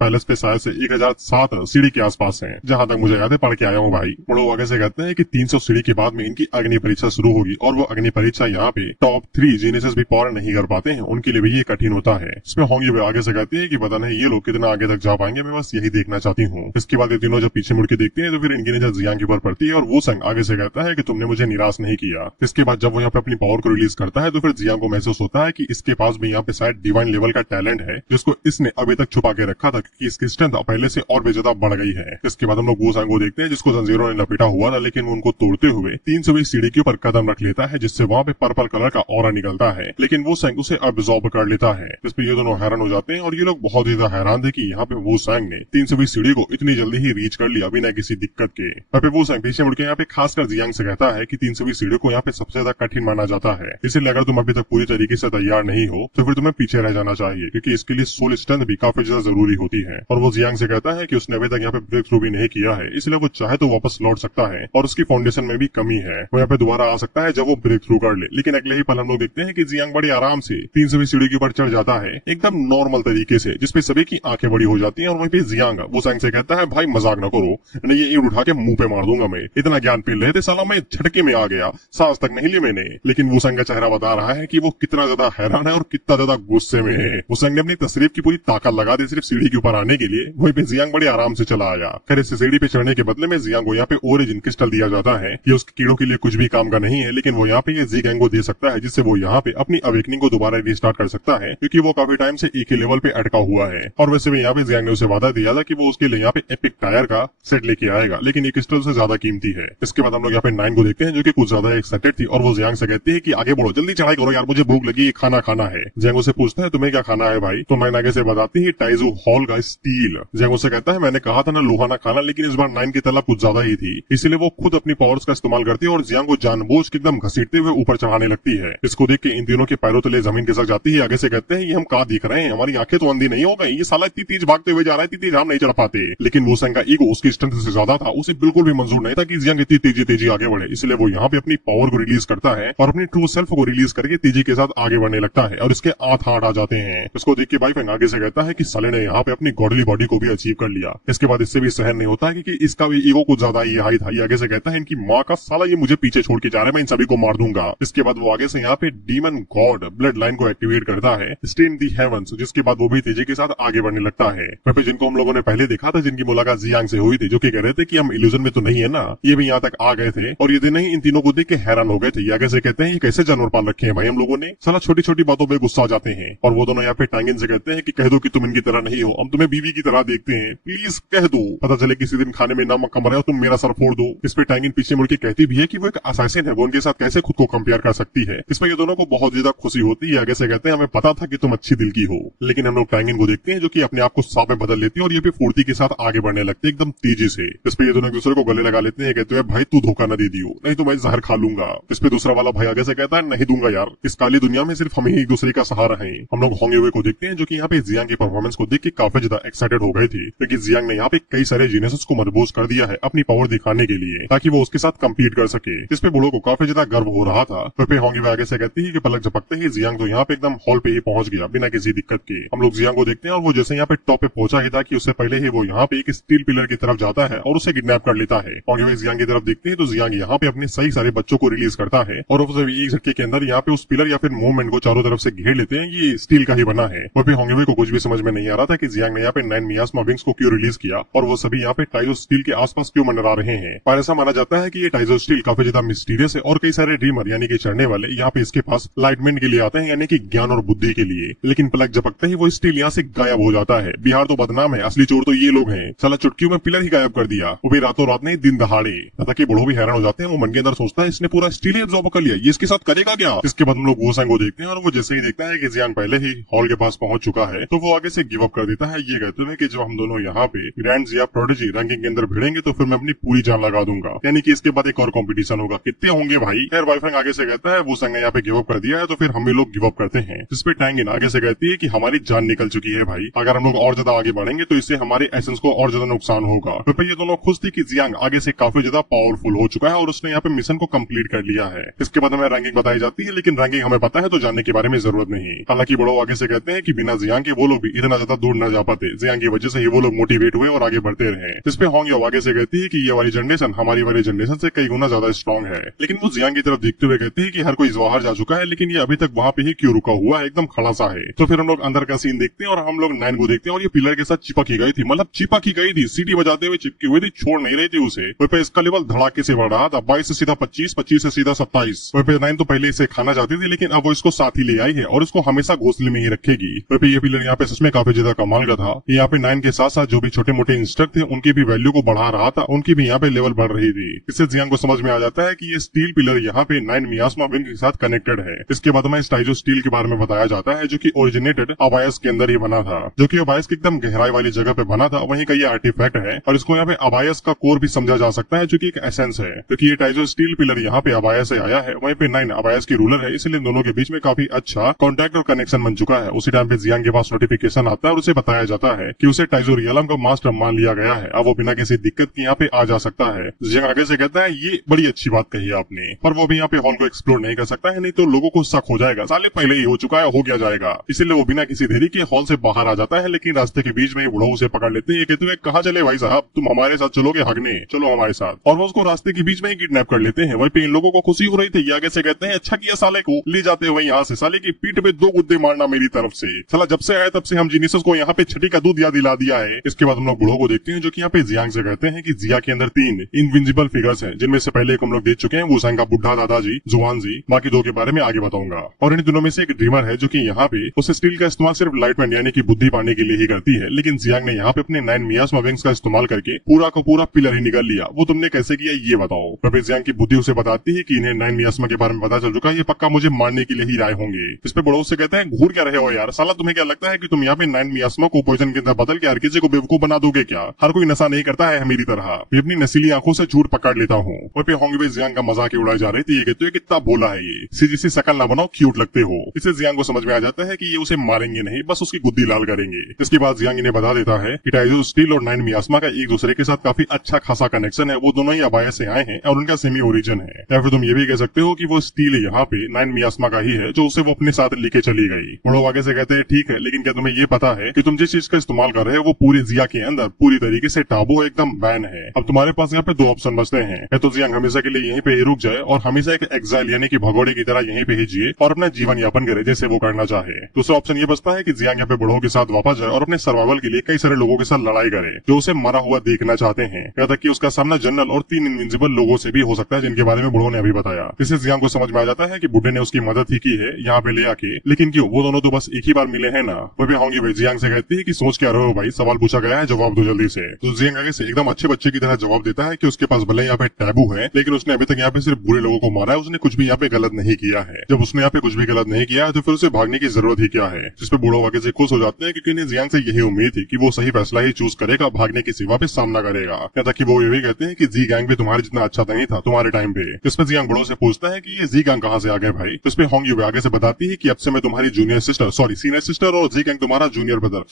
पैलेस पे शायद से 1007 सीढ़ी के आसपास है, जहाँ तक मुझे याद है पढ़ के आया हूँ भाई। बुढ़ो आगे से कहते हैं कि 300 सीढ़ी के बाद में इनकी अग्नि परीक्षा शुरू होगी और वो अग्नि परीक्षा यहाँ पे टॉप 3 जीनियस भी पार नहीं कर पाते हैं, उनके लिए भी ये कठिन होता है। इसमें होंगे आगे से कहते हैं कि पता नहीं ये लोग कितना आगे तक जा पाएंगे, मैं बस यही देखना चाहती हूँ। इसके बाद ये तीनों जब पीछे मुड़ के देखते हैं तो फिर इनकी नजर जियांग के ऊपर पड़ती है और वो संग आगे से कहता है कि तुमने मुझे निराश नहीं किया। इसके बाद जब वो यहाँ पे अपनी पावर को रिलीज करता है तो फिर जियांग को महसूस होता है कि इसके पास भी यहाँ पे शायद डिवाइन लेवल का टैलेंट है जिसको इसने अभी तक छुपा के रखा था, क्योंकि इसकी स्ट्रेंथ पहले से और भी ज्यादा बढ़ गई है। इसके बाद हम लोग वो संग को देखते हैं जिसको जंजीरों ने लपेटा हुआ था, लेकिन वो उनको तोड़ते हुए 320 सीढ़ी के ऊपर कदम रख लेता है, जिससे वहाँ पे पर्पल कलर का ऑरा निकलता है, लेकिन वो संग उसे अब्सॉर्ब कर लेता है। इस पर ये दोनों हैरान हो जाते हैं और ये लोग बहुत ज्यादा हैरान थे कि यहाँ पे वो संग ने 320 सीढ़ी को इतनी जल्दी ही रीच कर लिया बिना किसी दिक्कत के। फिर वो संग पीछे मुड़कर यहाँ पे खासकर जियांग से कहता है कि 320 सीढ़ी को यहाँ पे सबसे ज्यादा कठिन माना जाता है, इसलिए अगर तुम अभी तक पूरी तरीके से तैयार नहीं हो तो फिर तुम्हें पीछे रह जाना चाहिए, क्योंकि इसके लिए सोल स्ट्रेंथ भी काफी ज्यादा जरूरी होती है। और वो जियांग से कहता है कि उसने अभी तक यहाँ पे ब्रेक थ्रू भी नहीं किया है, इसलिए वो चाहे तो वापस लौट सकता है और उसकी फाउंडेशन में भी कमी है, वो यहाँ पे दोबारा आ सकता है जब वो ब्रेक थ्रू कर ले। लेकिन अगले ही पल हम लोग देखते हैं कि जियांग बड़े आराम से 320 सीढ़ी के ऊपर चढ़ जाता है एकदम नॉर्मल तरीके से, जिसपे सभी की आंखें बड़ी हो जाती हैं। और वहीं पे जियांग वो संग से कहता है भाई मजाक न करो, नहीं ये ईंट उठा के मुंह पे मार दूंगा, मैं इतना ज्ञान पी रहे थे साला, मैं झटके में आ गया, सांस तक नहीं ली मैंने। लेकिन वो संग का चेहरा बता रहा है कि वो कितना ज्यादा हैरान है और कितना ज्यादा गुस्से में है। वो संग ने अपनी तशरीफ की पूरी ताकत लगा दी सिर्फ सीढ़ी के ऊपर आने के लिए। वहीं पे जियांग बड़े आराम से चला आया। खैर इस सीढ़ी पे चढ़ने के बदले में जियांग को यहाँ पे ओरिजिन क्रिस्टल दिया जाता है। ये उसके कीड़ों के लिए कुछ भी काम का नहीं है, लेकिन वो यहाँ पे ये ज़िगैंग को दे सकता है, जिससे वो यहाँ पे अपनी अवेकनिंग को दोबारा रिस्टार्ट कर सकता है, क्योंकि वो काफी टाइम से एक ही लेवल पे अटका हुआ है। और वैसे भी यहाँ पे जियांग ने उसे वादा दिया था कि वो उसके लिए यहाँ पे एपिक टायर का सेट लेके आएगा, लेकिन ये क्रिस्टल से ज्यादा कीमती है। इसके बाद हम लोग यहाँ पे 9 को देखते हैं जो कि कुछ ज्यादा एक्साइटेड थी और वो जियांग से कहती है कि आगे बढ़ो, जल्दी चढ़ाई करो यार, मुझे भूख लगी, खाना खाना है। जियांग उसे पूछता है तुम्हें क्या खाना है भाई, तो 9 आगे से बताती है टाइजू हॉल का स्टील। जियांग उसे कहता है मैंने कहा था ना लोहा ना खाना, लेकिन इस बार 9 की तलब कुछ ज्यादा ही थी, इसलिए वो खुद अपनी पावर्स का इस्तेमाल करती है और जियांग को जानबूझ के एकदम घसीटते हुए ऊपर चढ़ाने लगती है। इसको देख के इन तीनों के पैरों तले जमीन खिसक जाती है। आगे से कहते हैं ये हम कहाँ दिख रहे हैं, हमारी आंखें तो अंधी नहीं हो गई, ये साला इतनी तेज भागते हुए जा रहा है, इतनी तेज हम नहीं चढ़ पाते। लेकिन वो संग का ईगो उसकी स्ट्रेंथ से ज्यादा था, उसे बिल्कुल भी मंजूर नहीं था कि जियांग इतनी तेजी आगे बढ़े, इसलिए वो यहाँ पे अपनी पावर को रिलीज करता है और अपनी ट्रू सेल्फ को रिलीज करके तेजी के साथ आगे बढ़ने लगता है और इसके हाथ आ जाते हैं। इसको देख के भाई फेंग आगे से कहता है कि साले ने यहाँ पे अपनी गॉडली बॉडी को भी अचीव कर लिया। इसके बाद इससे भी सहन नहीं होता है क्योंकि इसका भी ईगो कुछ ज्यादा ही हाई था। ये आगे से कहता है इनकी माँ का साला ये मुझे पीछे छोड़ के जा रहा है, मैं इन सभी को मार दूंगा। इसके बाद वो आगे से यहाँ पे डीमन गॉड ब्लड लाइन को एक्टिवेट करता है, स्टे इन दी हेवंस, उसके बाद वो भी तेजी के साथ आगे बढ़ने लगता है। वहाँ पे जिनको हम लोगों ने पहले देखा था, जिनकी मुलाकात जियांग से हुई थी, जो कि कह रहे थे कि हम इल्यूजन में तो नहीं है ना, ये भी यहाँ तक आ गए थे और ये दिन ही इन तीनों को देख के हैरान हो गए थे। आगे से कहते हैं ये कैसे जानवर पाल रखे हैं भाई हम लोगों ने, साला छोटी छोटी बातों पे गुस्सा आ जाते हैं। और वो दोनों यहाँ पे टांगिन से कहते हैं कि कह दो कि तुम इनकी तरह नहीं हो, हम तुम्हें बीवी की तरह देखते हैं, प्लीज कह दो, पता चले किसी दिन खाने में नमक कम रहे हो तुम मेरा सर फोड़ दो। इस पे टांगिन पीछे मुड़ के कहती भी है कि वो एक असैसिन है, वो उनके साथ कैसे खुद को कंपेयर कर सकती है। इसमें ये दोनों को बहुत ज्यादा खुशी होती है। आगे से कहते हैं हमें पता था कि तुम अच्छी दिल की हो। लेकिन हम लोग टांगिन को देखते हैं जो कि अपने आप को सांप में बदल लेती है और ये भी फुर्ती के साथ आगे बढ़ने लगते हैं एकदम तेजी से। इस पे ये दोनों एक दूसरे को गले लगा लेते हैं, कहते हैं भाई तू धोखा न दे दियो, नहीं तो मैं जहर खा लूंगा। इस पे दूसरा वाला भाई आगे से कहता है नहीं दूंगा यार, इस काली दुनिया में सिर्फ हम ही एक दूसरे का सहारा है। हम लोग होंगे हुए को देखते हैं जो कि यहाँ पे जियांग की परफॉर्मेंस को देख के काफी ज्यादा एक्साइटेड हो गए थे, क्योंकि जियांग ने यहाँ पे कई सारे जीनियस को मजबूत कर दिया है अपनी पावर दिखाने के लिए, ताकि वो उसके साथ कम्पीट कर सके। इस पे बूढ़ों को काफी ज्यादा गर्व हो रहा था। फिर पे होंगे आगे से कहती है कि पलक झपकते ही जियांग तो यहाँ पे एकदम हॉल पे ही पहुंच गया बिना किसी दिक्कत के। हम लोग जियांग को देखते हैं और वो जैसे यहाँ पे टॉप पे पहुंचा ही था कि उससे पहले ही वो यहाँ पे एक स्टील पिलर की तरफ जाता है और उसे किडनैप कर लेता है। होंगे जियांग की तरफ देखते हैं तो जियांग यहाँ पे अपने सही सारे बच्चों को रिलीज करता है और उसे एक झटके के अंदर यहाँ पे उस पिलर या फिर मूवमेंट को चारों तरफ से घेर लेते हैं। ये स्टील का ही बना है। वहाँ पे होंगे को कुछ भी समझ में नहीं आ रहा था कि जियांग ने यहाँ पे 9 मियास्मा विंग्स को क्यों रिलीज किया और वो सभी यहाँ पे टाइजो स्टील के आसपास क्यों मंडरा रहे हैं। पर ऐसा माना जाता है कि ये टाइजो स्टील काफी ज्यादा मिस्टीरियस है और कई सारे ड्रीमर यानी कि चढ़ने वाले यहाँ पे इसके पास लाइटमेंट के लिए आते हैं, यानी कि ज्ञान और बुद्धि के लिए। लेकिन पलक झपकते ही वो स्टील यहाँ से गायब हो जाता है। बिहार तो बदनाम है, असली चोर तो ये लोग हैं। साला चुटकियों में पिलर ही गायब कर दिया, वो भी रातों रात नहीं दिन दहाड़े। ताकि बूढ़ो भी हैरान हो जाते हैं। वो मन के अंदर सोचता है इसने पूरा स्टील ही एब्जॉर्ब कर लिया, ये इसके साथ करेगा क्या। इसके बाद हम लोग वोसांग को देखते हैं और वो जैसे ही देखता है कि जियांग पहले ही हॉल के पास पहुंच चुका है तो वो आगे से गिव अप कर देता है, ये कहते हुए कि जब हम दोनों यहाँ पे ग्रैंड या प्रोडिजी रैंकिंग के अंदर भिड़ेंगे तो फिर मैं अपनी पूरी जान लगा दूंगा, यानी कि इसके बाद एक और कंपटीशन होगा। कितने होंगे भाई। खैर बॉयफ्रेंड आगे से कहता है वोसांग ने यहाँ पे गिव अप कर दिया है तो फिर हम भी लोग गिव अप करते हैं। जिस पे टांगिन आगे से कहती है कि हमारी जान निकल चुकी है भाई, अगर हम लोग और ज्यादा आगे बढ़ेंगे तो इससे हमारे एसेंस को और ज्यादा नुकसान होगा। फिर ये दोनों खुश थी कि जियांग आगे से काफी ज्यादा पावरफुल हो चुका है और उसने यहाँ पे मिशन को कंप्लीट कर लिया है। इसके बाद हमें रैंकिंग बताई जाती है, लेकिन रैंकिंग हमें पता है तो जानने के बारे में जरूरत नहीं। हालांकि बड़ो आगे से कहते हैं कि बिना जियांग के वो लोग भी इतना ज्यादा दूर न जा पाते, जियांग की वजह से ही वो लोग मोटिवेट हुए और आगे बढ़ते रहे। इस पे होंगे आगे से कहती है कि ये वाली जनरेशन हमारी वाली जनरेशन से कई गुना ज्यादा स्ट्रॉन्ग है। लेकिन वो जियांग की तरफ देखते हुए कहती है कि हर कोई बाहर जा चुका है, लेकिन ये अभी तक वहाँ पे ही क्यों रुका हुआ है, एकदम खड़ा सा है। तो फिर हम लोग अंदर का सीन देखते हैं और हम लोग 9 को देखते हैं और ये पिलर के साथ चिपकी गई थी, मतलब चिपकी गई थी, सीटी बजाते हुए चिपकी हुई थी, छोड़ नहीं रही थी उसे। वहीं पे इसका लेवल धड़ाके से बढ़ रहा था, 22 से सीधा 25, 25 से सीधा 27। वहीं पे 9 तो पहले इसे खाना चाहती थी, लेकिन अब वो इसको साथ ही ले आई है और इसको हमेशा घोंसले में ही रखेगी। वहीं पे ये पिलर यहाँ पे सच में काफी ज्यादा कमाल का था। यहाँ पे 9 के साथ साथ जो भी छोटे मोटे इंस्टर थे उनकी भी वैल्यू को बढ़ा रहा था, उनकी भी यहाँ पे लेवल बढ़ रही थी। इससे जियांग को समझ में आ जाता है कि ये स्टील पिलर यहाँ पे 9 मियास्मा विंग के साथ कनेक्टेड है। इसके बाद में टाइजो स्टील के बारे में बताया जाता है जो कि ओरिजिनेटेड अबायस के अंदर ही बना था, जो कि अबायस की एकदम गहराई वाली जगह पे बना था। वहीं का ये आर्टिफैक्ट है और इसको यहाँ पे अबायस का कोर भी समझा जा सकता है, जो कि एक एसेंस है, क्योंकि ये टाइजो स्टील पिलर यहाँ पे अबायस से आया है। वहीं पे 9 अबायस की रूलर है, इसलिए दोनों के बीच में काफी अच्छा कॉन्टैक्ट और कनेक्शन बन चुका है। उसी टाइम पे जियांग के पास नोटिफिकेशन आता है और उसे बताया जाता है कि उसे टाइजो रियलम का मास्टर मान लिया गया है, अब वो बिना किसी दिक्कत के यहाँ पे आ जा सकता है। जियांग आगे से कहता है ये बड़ी अच्छी बात कही आपने, पर वो भी यहाँ पे हॉल को एक्सप्लोर नहीं कर सकता है, नहीं तो लोगों को शक हो जाएगा, साले पहले ही हो चुका है, हो गया जाएगा। इसीलिए वो बिना किसी देरी के हॉल से बाहर आ जाता है, लेकिन रास्ते के बीच में बुढ़ऊ उसे पकड़ लेते हैं। ये कहते हैं कहाँ चले भाई साहब, तुम हमारे साथ चलोगे हगने, चलो हमारे साथ। और वो उसको रास्ते के बीच में ही किडनैप कर लेते हैं। वहीं पे इन लोगों को खुशी हो रही थी। आगे से कहते हैं अच्छा किया साले को ले जाते हुए यहाँ से, साले की पीठ पे 2 गुद्दे मारना मेरी तरफ से। साला जब से आया तब से हम जीनियस को यहाँ पे छठी का दूध याद दिला दिया है। इसके बाद हम लोग बुढ़ो को देखते हैं जो कि यहाँ पे जियांग से कहते हैं कि जिया के अंदर 3 इनविजिबल फिगर्स हैं, जिनमें से पहले एक हम लोग देख चुके हैं, वोसांग का बुढ़ा दादाजी, जुआन जी। बाकी 2 के बारे में आगे बताऊंगा। और इन दोनों में से एक ड्रीमर है जो कि यहाँ पे उस स्टील का इस्तेमाल सिर्फ लाइटमेंट यानी कि बुद्धि पाने के लिए ही करती है, लेकिन जियांग ने यहाँ पे अपने 9 मियास्मा विंग्स का इस्तेमाल करके पूरा का पूरा पिलर ही निकाल लिया। वो तुमने कैसे किया ये बताओ। फिर जियांग की बुद्धि उसे बताती है कि इन्हें 9 मियास्मा के बारे में पता चल चुका है, ये पक्का मुझे मारने के लिए ही आए होंगे। इस पे बड़ों से कहते हैं घूर क्या रहे हो यार, साला तुम्हें क्या लगता है कि तुम यहाँ पे 9 मियास्मा को पॉइजन के अंदर बदल के हर किसी को बेवकूफ बना दोगे क्या। हर कोई नशा नहीं करता है मेरी तरह, मैं अपनी नशीली आंखों से झूठ पकड़ लेता हूँ। वहीं पे होंगे जियांग का मजाक उड़ाई जा रही थी। ये कहते हैं कितना भोला है ये, सीधी सी शकल ना बनाओ, क्यूट लगते हो। इससे जियांग को समझ में आ जाता है कि ये उसे मारेंगे नहीं, बस उसकी गुद्दी लाल करेंगे। इसके बाद जियांग इन्हें बता देता है कि टाइजो स्टील और 9 मियास्मा का एक दूसरे के साथ काफी अच्छा खासा कनेक्शन है, वो दोनों ही अबायस से आए हैं और उनका सेमी ओरिजिन है। या फिर तुम ये भी कह सकते हो कि वो स्टील यहाँ पे 9 मियास्मा का ही है जो उसे वो अपने साथ लेके चली गई। वो लोग आगे से कहते हैं ठीक है, लेकिन क्या तुम्हें ये पता है कि तुम जिस चीज का इस्तेमाल कर रहे हो वो पूरे जिया के अंदर पूरी तरीके से टाबू एकदम बैन है। अब तुम्हारे पास यहाँ पे 2 ऑप्शन बचते हैं, या तो जियांग हमेशा के लिए यहीं पे ही रुक जाए और हमेशा एक एग्जाइल यानी कि भगोड़े की तरह यहीं पे ही जिए और अपना जीवन यापन करे जैसे वो करना चाहे। दूसरा ऑप्शन ये बचता सोचता है कि जियांग यहाँ पे बुढ़ो के साथ वापस जाए और अपने सर्वाइवल के लिए कई सारे लोगों के साथ लड़ाई करे जो उसे मरा हुआ देखना चाहते हैं। यहाँ तक कि उसका सामना जनरल और 3 इनविंसिबल लोगों से भी हो सकता है जिनके बारे में बुढ़ो ने अभी बताया। इससे जियांग को समझ में आ जाता है कि बुढ़े ने उसकी मदद ही की है यहाँ पे ले आके, लेकिन क्यों, वो दोनों तो बस एक ही बार मिले हैं ना। वो भी होंगी जियांग से कहती है कि सोच क्या रहे हो भाई, सवाल पूछा गया है, जवाब दो जल्दी से। तो जियांग आगे से एकदम अच्छे बच्चे की तरह जवाब देता है कि उसके पास भले यहाँ पे टैबू है, लेकिन उसने अभी तक यहाँ पे सिर्फ बुरे लोगों को मारा है, उसने कुछ भी यहाँ पे गलत नहीं किया है। जब उसने यहाँ पे कुछ भी गलत नहीं किया है तो फिर उसे भागने की जरूरत ही क्या है। जिसपे बूढ़ो आगे से खुश हो जाते हैं क्योंकि इन्हें जियांग से यही उम्मीद थी कि वो सही फैसला ही चूज करेगा, भागने की सिवा पे सामना करेगा। यहाँ तक कि वो ये भी कहते हैं कि जी गैंग भी तुम्हारे जितना अच्छा नहीं था तुम्हारे टाइम पे। इसमें जियांग बूढ़ो से पूछता है कि ये जी गैंग कहाँ से आ गए भाई। तो इसपे होंग यूबे आगे से बताती है कि अब से मैं तुम्हारी junior sister, sorry senior sister, और जी गैंग तुम्हारा जूनियर ब्रदर,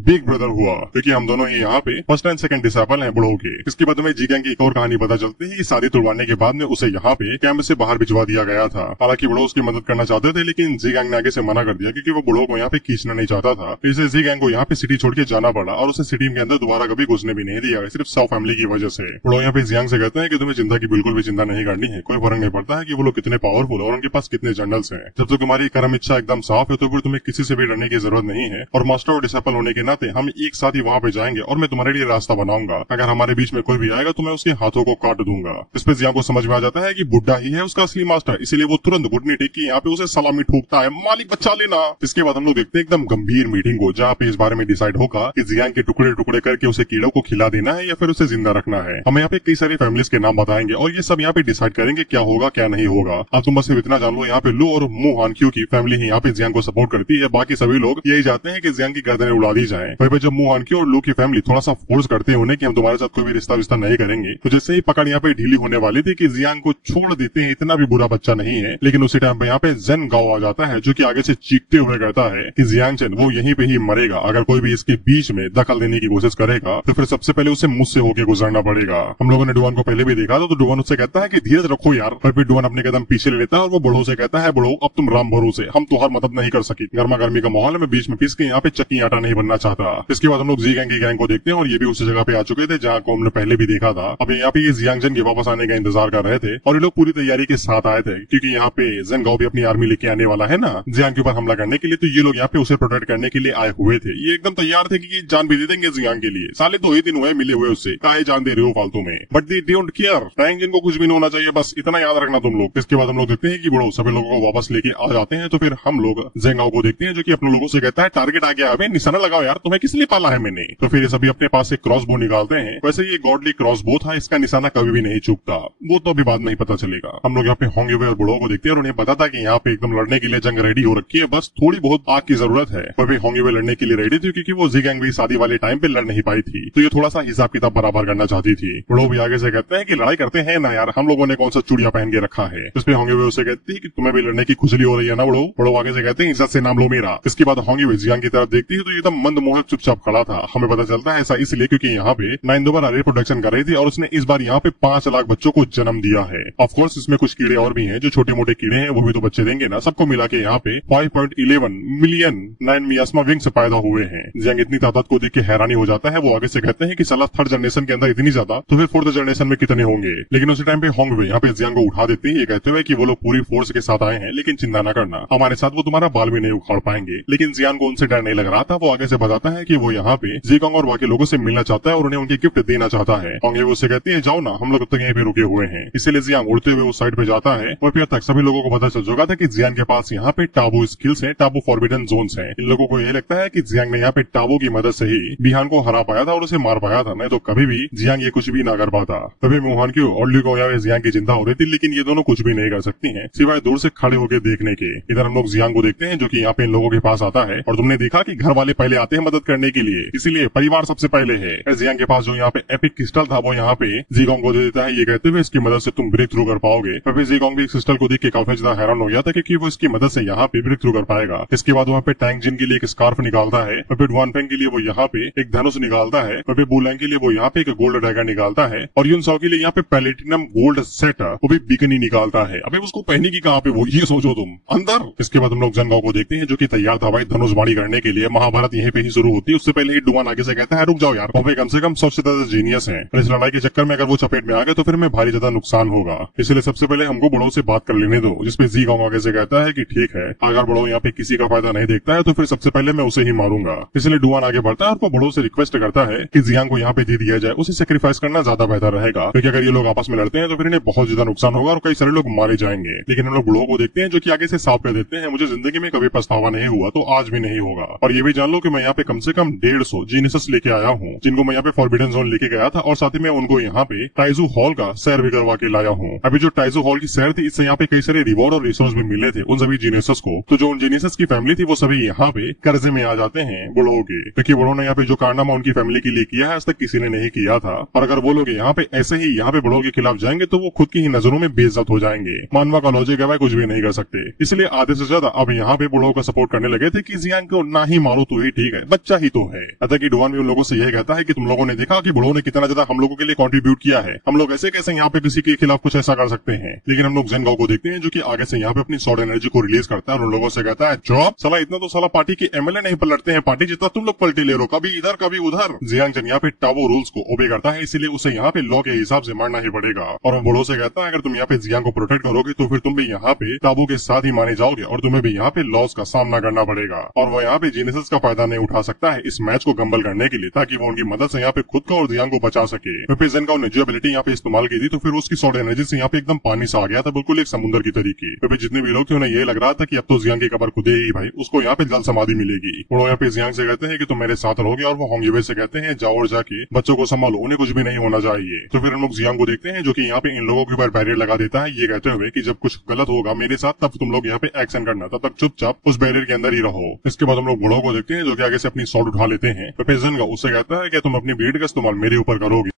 बिग ब्रदर हुआ, क्योंकि हम दोनों ही यहाँ पे फर्स्ट एंड सेकंड डिसाइपल हैं बूढ़ो के। इसके बाद में जी गैंग की एक और कहानी पता चलती है कि शादी तुड़वाने के बाद में उसे यहाँ पे कैंप से बाहर भिजवा दिया गया था। हालांकि बूढ़ो उसकी मदद करना चाहते थे, लेकिन जी गैंग ने आगे से मना कर दिया क्योंकि वो बूढ़ो को यहाँ पे खींचना नहीं चाहता था। इसलिए जी गैंग को यहाँ पे सिटी छोड़ के जाना पड़ा और उसे सिटी के अंदर दोबारा कभी घुसने भी नहीं दिया, सिर्फ सौ फैमिली की वजह से। बूढ़ो यहाँ पे जियांग से कहते हैं कि तुम्हें चिंता की बिल्कुल भी चिंता नहीं करनी है, कोई फर्क नहीं पड़ता है कि वो लोग कितने पावरफुल और उनके पास कितने जनरल्स हैं। जब तक तुम्हारी कर्म इच्छा एकदम साफ है तो फिर तुम्हें किसी से भी डरने की जरूरत नहीं है। और मास्टर और डिसिपल होने के नाते हम एक साथ ही वहाँ पे जाएंगे और मैं तुम्हारे लिए रास्ता बनाऊंगा। अगर हमारे बीच में कोई भी आएगा तो मैं उसके हाथों को काट दूंगा। इस पे जियांग को समझ में आ जाता है कि बुड्ढा ही है उसका असली मास्टर, इसलिए वो तुरंत घुटने टेक के यहाँ पे उसे सलामी ठोकता है, मालिक बचा लेना। इसके बाद हम लोग देखते हैं एकदम गंभीर मीटिंग को, जहाँ पे इस बारे में डिसाइड होगा कि जियांग के टुकड़े टुकड़े करके उसे कीड़ों को खिला देना है या फिर उसे जिंदा रखना है। हमें यहाँ पे कई सारी फैमिलीज के नाम बताएंगे और ये सब यहाँ पे डिसाइड करेंगे क्या होगा क्या नहीं होगा। अब तुम बस इतना जान लो, यहाँ पे लू और मू हानक्यू की फैमिली ही यहाँ पे जियांग को सपोर्ट करती है, बाकी सभी लोग यही चाहते हैं कि जियांग की गर्दनें उड़ा दी जाए। वहीं पे जब मू हानक्यू और लू की फैमिली थोड़ा सा फोर्स करते हैं उन्हें कि हम तुम्हारे साथ कोई भी रिश्ता विस्ता नहीं करेंगे, तो जैसे ही पकड़ यहाँ पे ढीली होने वाली थी कि जियांग को छोड़ देते हैं, इतना भी बुरा बच्चा नहीं है। लेकिन उसी टाइम पे यहाँ पे जेन गाओ आ जाता है जो कि आगे से चीखते हुए कहता है कि जियांग चेन वो यहीं पे ही मरेगा, अगर कोई भी इसके बीच में दखल देने की कोशिश करेगा तो फिर सबसे पहले उसे मुझसे होके गुजरना पड़ेगा। हम लोगों ने डुआन को पहले भी देखा था, तो डुआन उससे कहता है कि धीरज रखो यार, और फिर डुआन अपने कदम पीछे ले लेता है और वो बूढ़ो से कहता है बूढ़ो अब तुम राम भरोसे, हम तुम्हारी मदद नहीं कर सकी, गर्मा गर्मी का माहौल में बीच में पिस के यहाँ पे चक्की आटा नहीं बनना चाहता। इसके बाद हम लोग जी गैंग की गैंग को देखते हैं और ये भी उसी जगह पे आ चुके थे जहाँ को हमने पहले भी देखा था। अब यहाँ पे ये जियांग जेन के वापस आने का इंतजार कर रहे थे और ये लोग पूरी तैयारी के साथ आए थे क्योंकि यहाँ पे जेन गाओ भी अपनी आर्मी लेके आने वाला है ना जियांग के ऊपर हमला करने के लिए, तो ये लोग यहाँ पे उसे प्रोटेक्ट करने के लिए आए हुए थे। ये एकदम तैयार थे कि जान भी दे देंगे जियांग के लिए, साले 2 ही दिन हुए मिले हुए उससे, काहे जान दे रहे हो फालतू में, but they don't care, Tang जिनको कुछ भी नहीं होना चाहिए, बस इतना याद रखना तुम लोग। इसके बाद हम लोग देखते हैं कि बड़ो सभी लोगों को वापस लेके आ जाते हैं, तो फिर हम लोग जेंगाओ को देखते हैं जो कि अपने लोगों से कहता है टारगेट आ गया, हमें निशाना लगाओ यार, तुम्हें किस लिए पाला है मैंने। तो फिर ये सभी अपने पास एक क्रॉस बो निकालते हैं। वैसे ये गॉडली क्रॉस बो था, इसका निशाना कभी भी नहीं चूकता, वो तो अभी बाद में ही पता चलेगा। हम लोग यहाँ पे होंगे हुए और बुढ़ो को देखते हैं और उन्हें पता था कि यहाँ पे एकदम लड़ने के लिए जंग रेडी हो रखी है, बस थोड़ी बहुत आग की जरूरत है। वह भी होंगे हुए लड़ने के लिए रेडी थी क्योंकि वो जी गैंग भी शादी वाले टाइम पे लड़ नहीं पाई थी, तो ये थोड़ा सा हिसाब किताब बराबर करना चाहती थी। बुढ़ो भी आगे से कहते हैं कि लड़ाई करते हैं ना यार, हम लोगों ने कौन सा चूड़िया पहन के रखा है। इस पे होंगे हुए उसे कहती है कि तुम्हें भी लड़ने की खुजली हो रही है ना बुढ़ो। बुढ़ो आगे से कहते हैं इज्जत से नाम लो मेरा। इसके बाद होंगे हुए जियांग की तरफ देखती है तो एकदम मंद मोहक चुपचाप खड़ा था। हमें पता चलता है ऐसा इसलिए क्योंकि यहाँ पे 9 दोबारा रिप्रोडक्शन कर रही थी और उसने इस बार यहाँ पे 5 लाख बच्चों को जन्म दिया है। ऑफ कोर्स इसमें कुछ कीड़े और भी हैं जो छोटे मोटे कीड़े हैं, वो भी तो बच्चे देंगे ना। सबको मिला के यहाँ पे 5.11 मिलियन 9 मियास्मा विंग से पैदा हुए हैं। जियांग इतनी तादाद को देख के हैरानी हो जाता है। वो आगे से कहते हैं कि साला 3rd जनरेशन के अंदर इतनी ज्यादा तो फिर 4th जनरेशन में कितने होंगे। लेकिन उसी टाइम पे होंगे यहाँ पे जियांग को उठा देते हैं, ये कहते हुए कि वो लोग पूरी फोर्स के साथ आए हैं, लेकिन चिंता न करना, हमारे साथ वो तुम्हारा बाल भी नहीं उखाड़ पाएंगे। लेकिन जियांग को उनसे डर नहीं लग रहा था। वो आगे से बताता है कि वो यहाँ पे जीगोंग और बाकी लोगों से मिलना चाहता है और उन्हें उनकी गिफ्ट देना चाहता है। होंगे उससे कहती है जाओ ना, हम लोग अब तक यहीं पे रुके हुए हैं। इसीलिए जियांग उड़ते हुए उस साइड पे जाता है और फिर तक सभी लोगों को पता चल चुका था कि जियांग के पास यहाँ पे टाबू स्किल्स हैं, टाबू फॉरबिडन जोन्स हैं। इन लोगों को ये लगता है कि जियांग ने यहाँ पे टाबू की मदद से ही बिहान को हरा पाया था और उसे मार पाया था, नहीं तो कभी भी जियांग ये कुछ भी ना कर पाता। तभी मुहान क्यों और ल्यू को जियांग की चिंता हो रही थी, लेकिन ये दोनों कुछ भी नहीं कर सकती हैं सिवाय दूर से खड़े होकर देखने के। इधर हम लोग जियांग को देखते हैं जो कि यहाँ पे इन लोगों के पास आता है और तुमने देखा कि घर वाले पहले आते हैं मदद करने के लिए, इसीलिए परिवार सबसे पहले है। जियांग के पास जो यहाँ पे एपिक क्रिस्टल था वो यहाँ पे जीगोंग को दे देता है, ये कहते हुए इसकी मदद से तुम ब्रेक थ्रू कर पाओगे। फिर जीगोंग भी क्रिस्टल को देख के काफी ज्यादा हैरान हो गया था क्योंकि वो इसकी मदद से यहाँ पे ब्रेक थ्रू कर पाएगा। इसके बाद वहाँ पे टैंग जिन के लिए एक स्कार्फ निकालता है, फिर डुआन फेंग के लिए वो यहाँ पे एक धनुष निकालता है, फिर बुलैंग के लिए वो यहाँ पे एक गोल्ड डैगर निकालता है और यून साओ के लिए यहाँ पे प्लेटिनम गोल्ड सेट वो भी बिकनी निकालता है। अबे उसको पहनी की कहाँ पे, वो ये सोचो तुम अंदर। इसके बाद हम लोग जंगाओ को देखते हैं जो कि तैयार था भाई धनुषबाणी करने के लिए। महाभारत यहीं पे ही शुरू होती है, उससे पहले ही डुआन आगे से कहता है रुक जाओ यार, वो कम से कम सबसे ज्यादा जीनियस है, इस लड़ाई के चक्कर में अगर वो चपेट में आ गए तो फिर मैं भारी ज्यादा नुकसान होगा, इसलिए सबसे पहले हमको बड़ों से बात कर लेने दो। जिसपे जीगोंग आगे से कहता है कि ठीक है, अगर बड़ो यहाँ पे किसी का फायदा नहीं देखता है तो फिर सबसे पहले मैं उसे ही मारूंगा। इसलिए डुआन आगे बढ़ता है और वो बड़ों से रिक्वेस्ट करता है कि जियांग को यहाँ पे दे दिया जाए, उसे सेक्रीफाइस करना ज्यादा बेहतर रहेगा, क्योंकि अगर ये लोग आपस में लड़ते हैं तो फिर इन्हें बहुत ज्यादा नुकसान होगा और कई सारे लोग मारे जाएंगे। लेकिन हम लोग बड़ों को देखते हैं जो कि आगे से साफ कर देते हैं, मुझे जिंदगी में कभी पछतावा नहीं हुआ तो आज भी नहीं होगा, और ये भी जान लो कि मैं यहाँ पे कम से कम 150 जीनियस लेके आया हूँ, जिनको मैं यहाँ पे फॉरबिडन जोन लेके गया था, और साथ ही मैं उनको यहाँ पे टाइजू हॉल का सैर भी करवा के लाया हूँ। अभी जो टाइजू हॉल की सैर थी, इससे यहाँ पे कई सारे रिवॉर्ड और रिसोर्स भी मिले थे उन सभी जीनियस को। तो जो उन जीनियस की फैमिली थी वो सभी यहाँ पे कर्जे में आ जाते हैं बुढ़ो के, क्योंकि बुढ़ो ने यहाँ पे जो कारनामा उनकी फैमिली के लिए किया है आज तक किसी ने नहीं किया था, और अगर वो लोग यहाँ पे ऐसे ही यहाँ पे बुढ़ो के खिलाफ जाएंगे तो वो खुद की ही नजरों में बेइज्जत हो जाएंगे। मानवा का लॉजिक है, कुछ भी नहीं कर सकते, इसलिए आधे से ज्यादा अब यहाँ पे बुढ़ो का सपोर्ट करने लगे थे कि जियांग को ना ही मारो तो ही ठीक है, बच्चा ही तो है। अतः की डुआन भी उन लोगों से यह कहता है कि तुम लोगों ने देखा कि बुढ़ो ने कितना ज्यादा हम लोगों के लिए कंट्रीब्यूट किया है, हम लोग ऐसे कैसे यहाँ पे किसी के खिलाफ कुछ ऐसा कर सकते हैं। लेकिन हम लोग जेनगाओ को देखते हैं जो कि आगे से यहाँ पे अपनी सॉर्ड एनर्जी को रिलीज करता है और उन लोगों से कहता है, जॉब साला इतना तो साला पार्टी के एमएलए नहीं पलटते हैं, पार्टी जितना तुम लोग पलटी ले रहे हो, कभी इधर कभी उधर। जियांग चन यहाँ पे टाबो रूल्स को ओबे करता है, इसीलिए उसे यहाँ पे लॉ के हिसाब से मारना ही पड़ेगा, और वो बड़ों से कहता है अगर तुम यहाँ पे जियांग को प्रोटेक्ट करोगे तो फिर तुम भी यहाँ पे टाबो के साथ ही माने जाओगे और तुम्हें भी यहाँ पे लॉस का सामना करना पड़ेगा। और वो यहाँ पे जीनियस का फायदा नहीं उठा सकता है इस मैच को गंबल करने के लिए, ताकि वो उनकी मदद से यहाँ पे खुद को और जियांग को बचा सके। फिर जेनगाओ ने जो एबिलिटी यहाँ पे इस्तेमाल की थी तो फिर उसकी सॉर्ड एनर्जी से यहाँ पे एकदम पानी सा आ गया था, बिल्कुल एक समुद्र की तरीके। फिर जितने भी लोग थे उन्हें ये लग रहा था कि अब तो जियांग की कबर खुदे ही भाई उसको यहाँ पे जल समाधि मिलेगी। वो यहाँ पे जियांग से कहते हैं कि तुम मेरे साथ रहोगे, और वो होंगयुए से कहते हैं जाओ और जाके बच्चों को संभालो, उन्हें कुछ भी नहीं होना चाहिए। तो फिर हम लोग जियांग को देखते हैं जो कि यहाँ पे इन लोगों के ऊपर बैरियर लगा देता है, ये कहते हुए कि जब कुछ गलत होगा मेरे साथ तब तुम लोग यहाँ पे एक्शन करना, तब तक चुपचाप उस बैरियर के अंदर ही रहो। इसके बाद हम लोग बूढ़ों को देखते हैं जो कि आगे से अपनी सॉर्ड उठा लेते हैं। तो फिर जियांग उससे कहता है कि तुम अपनी ब्लेड का इस्तेमाल मेरे ऊपर करोगे।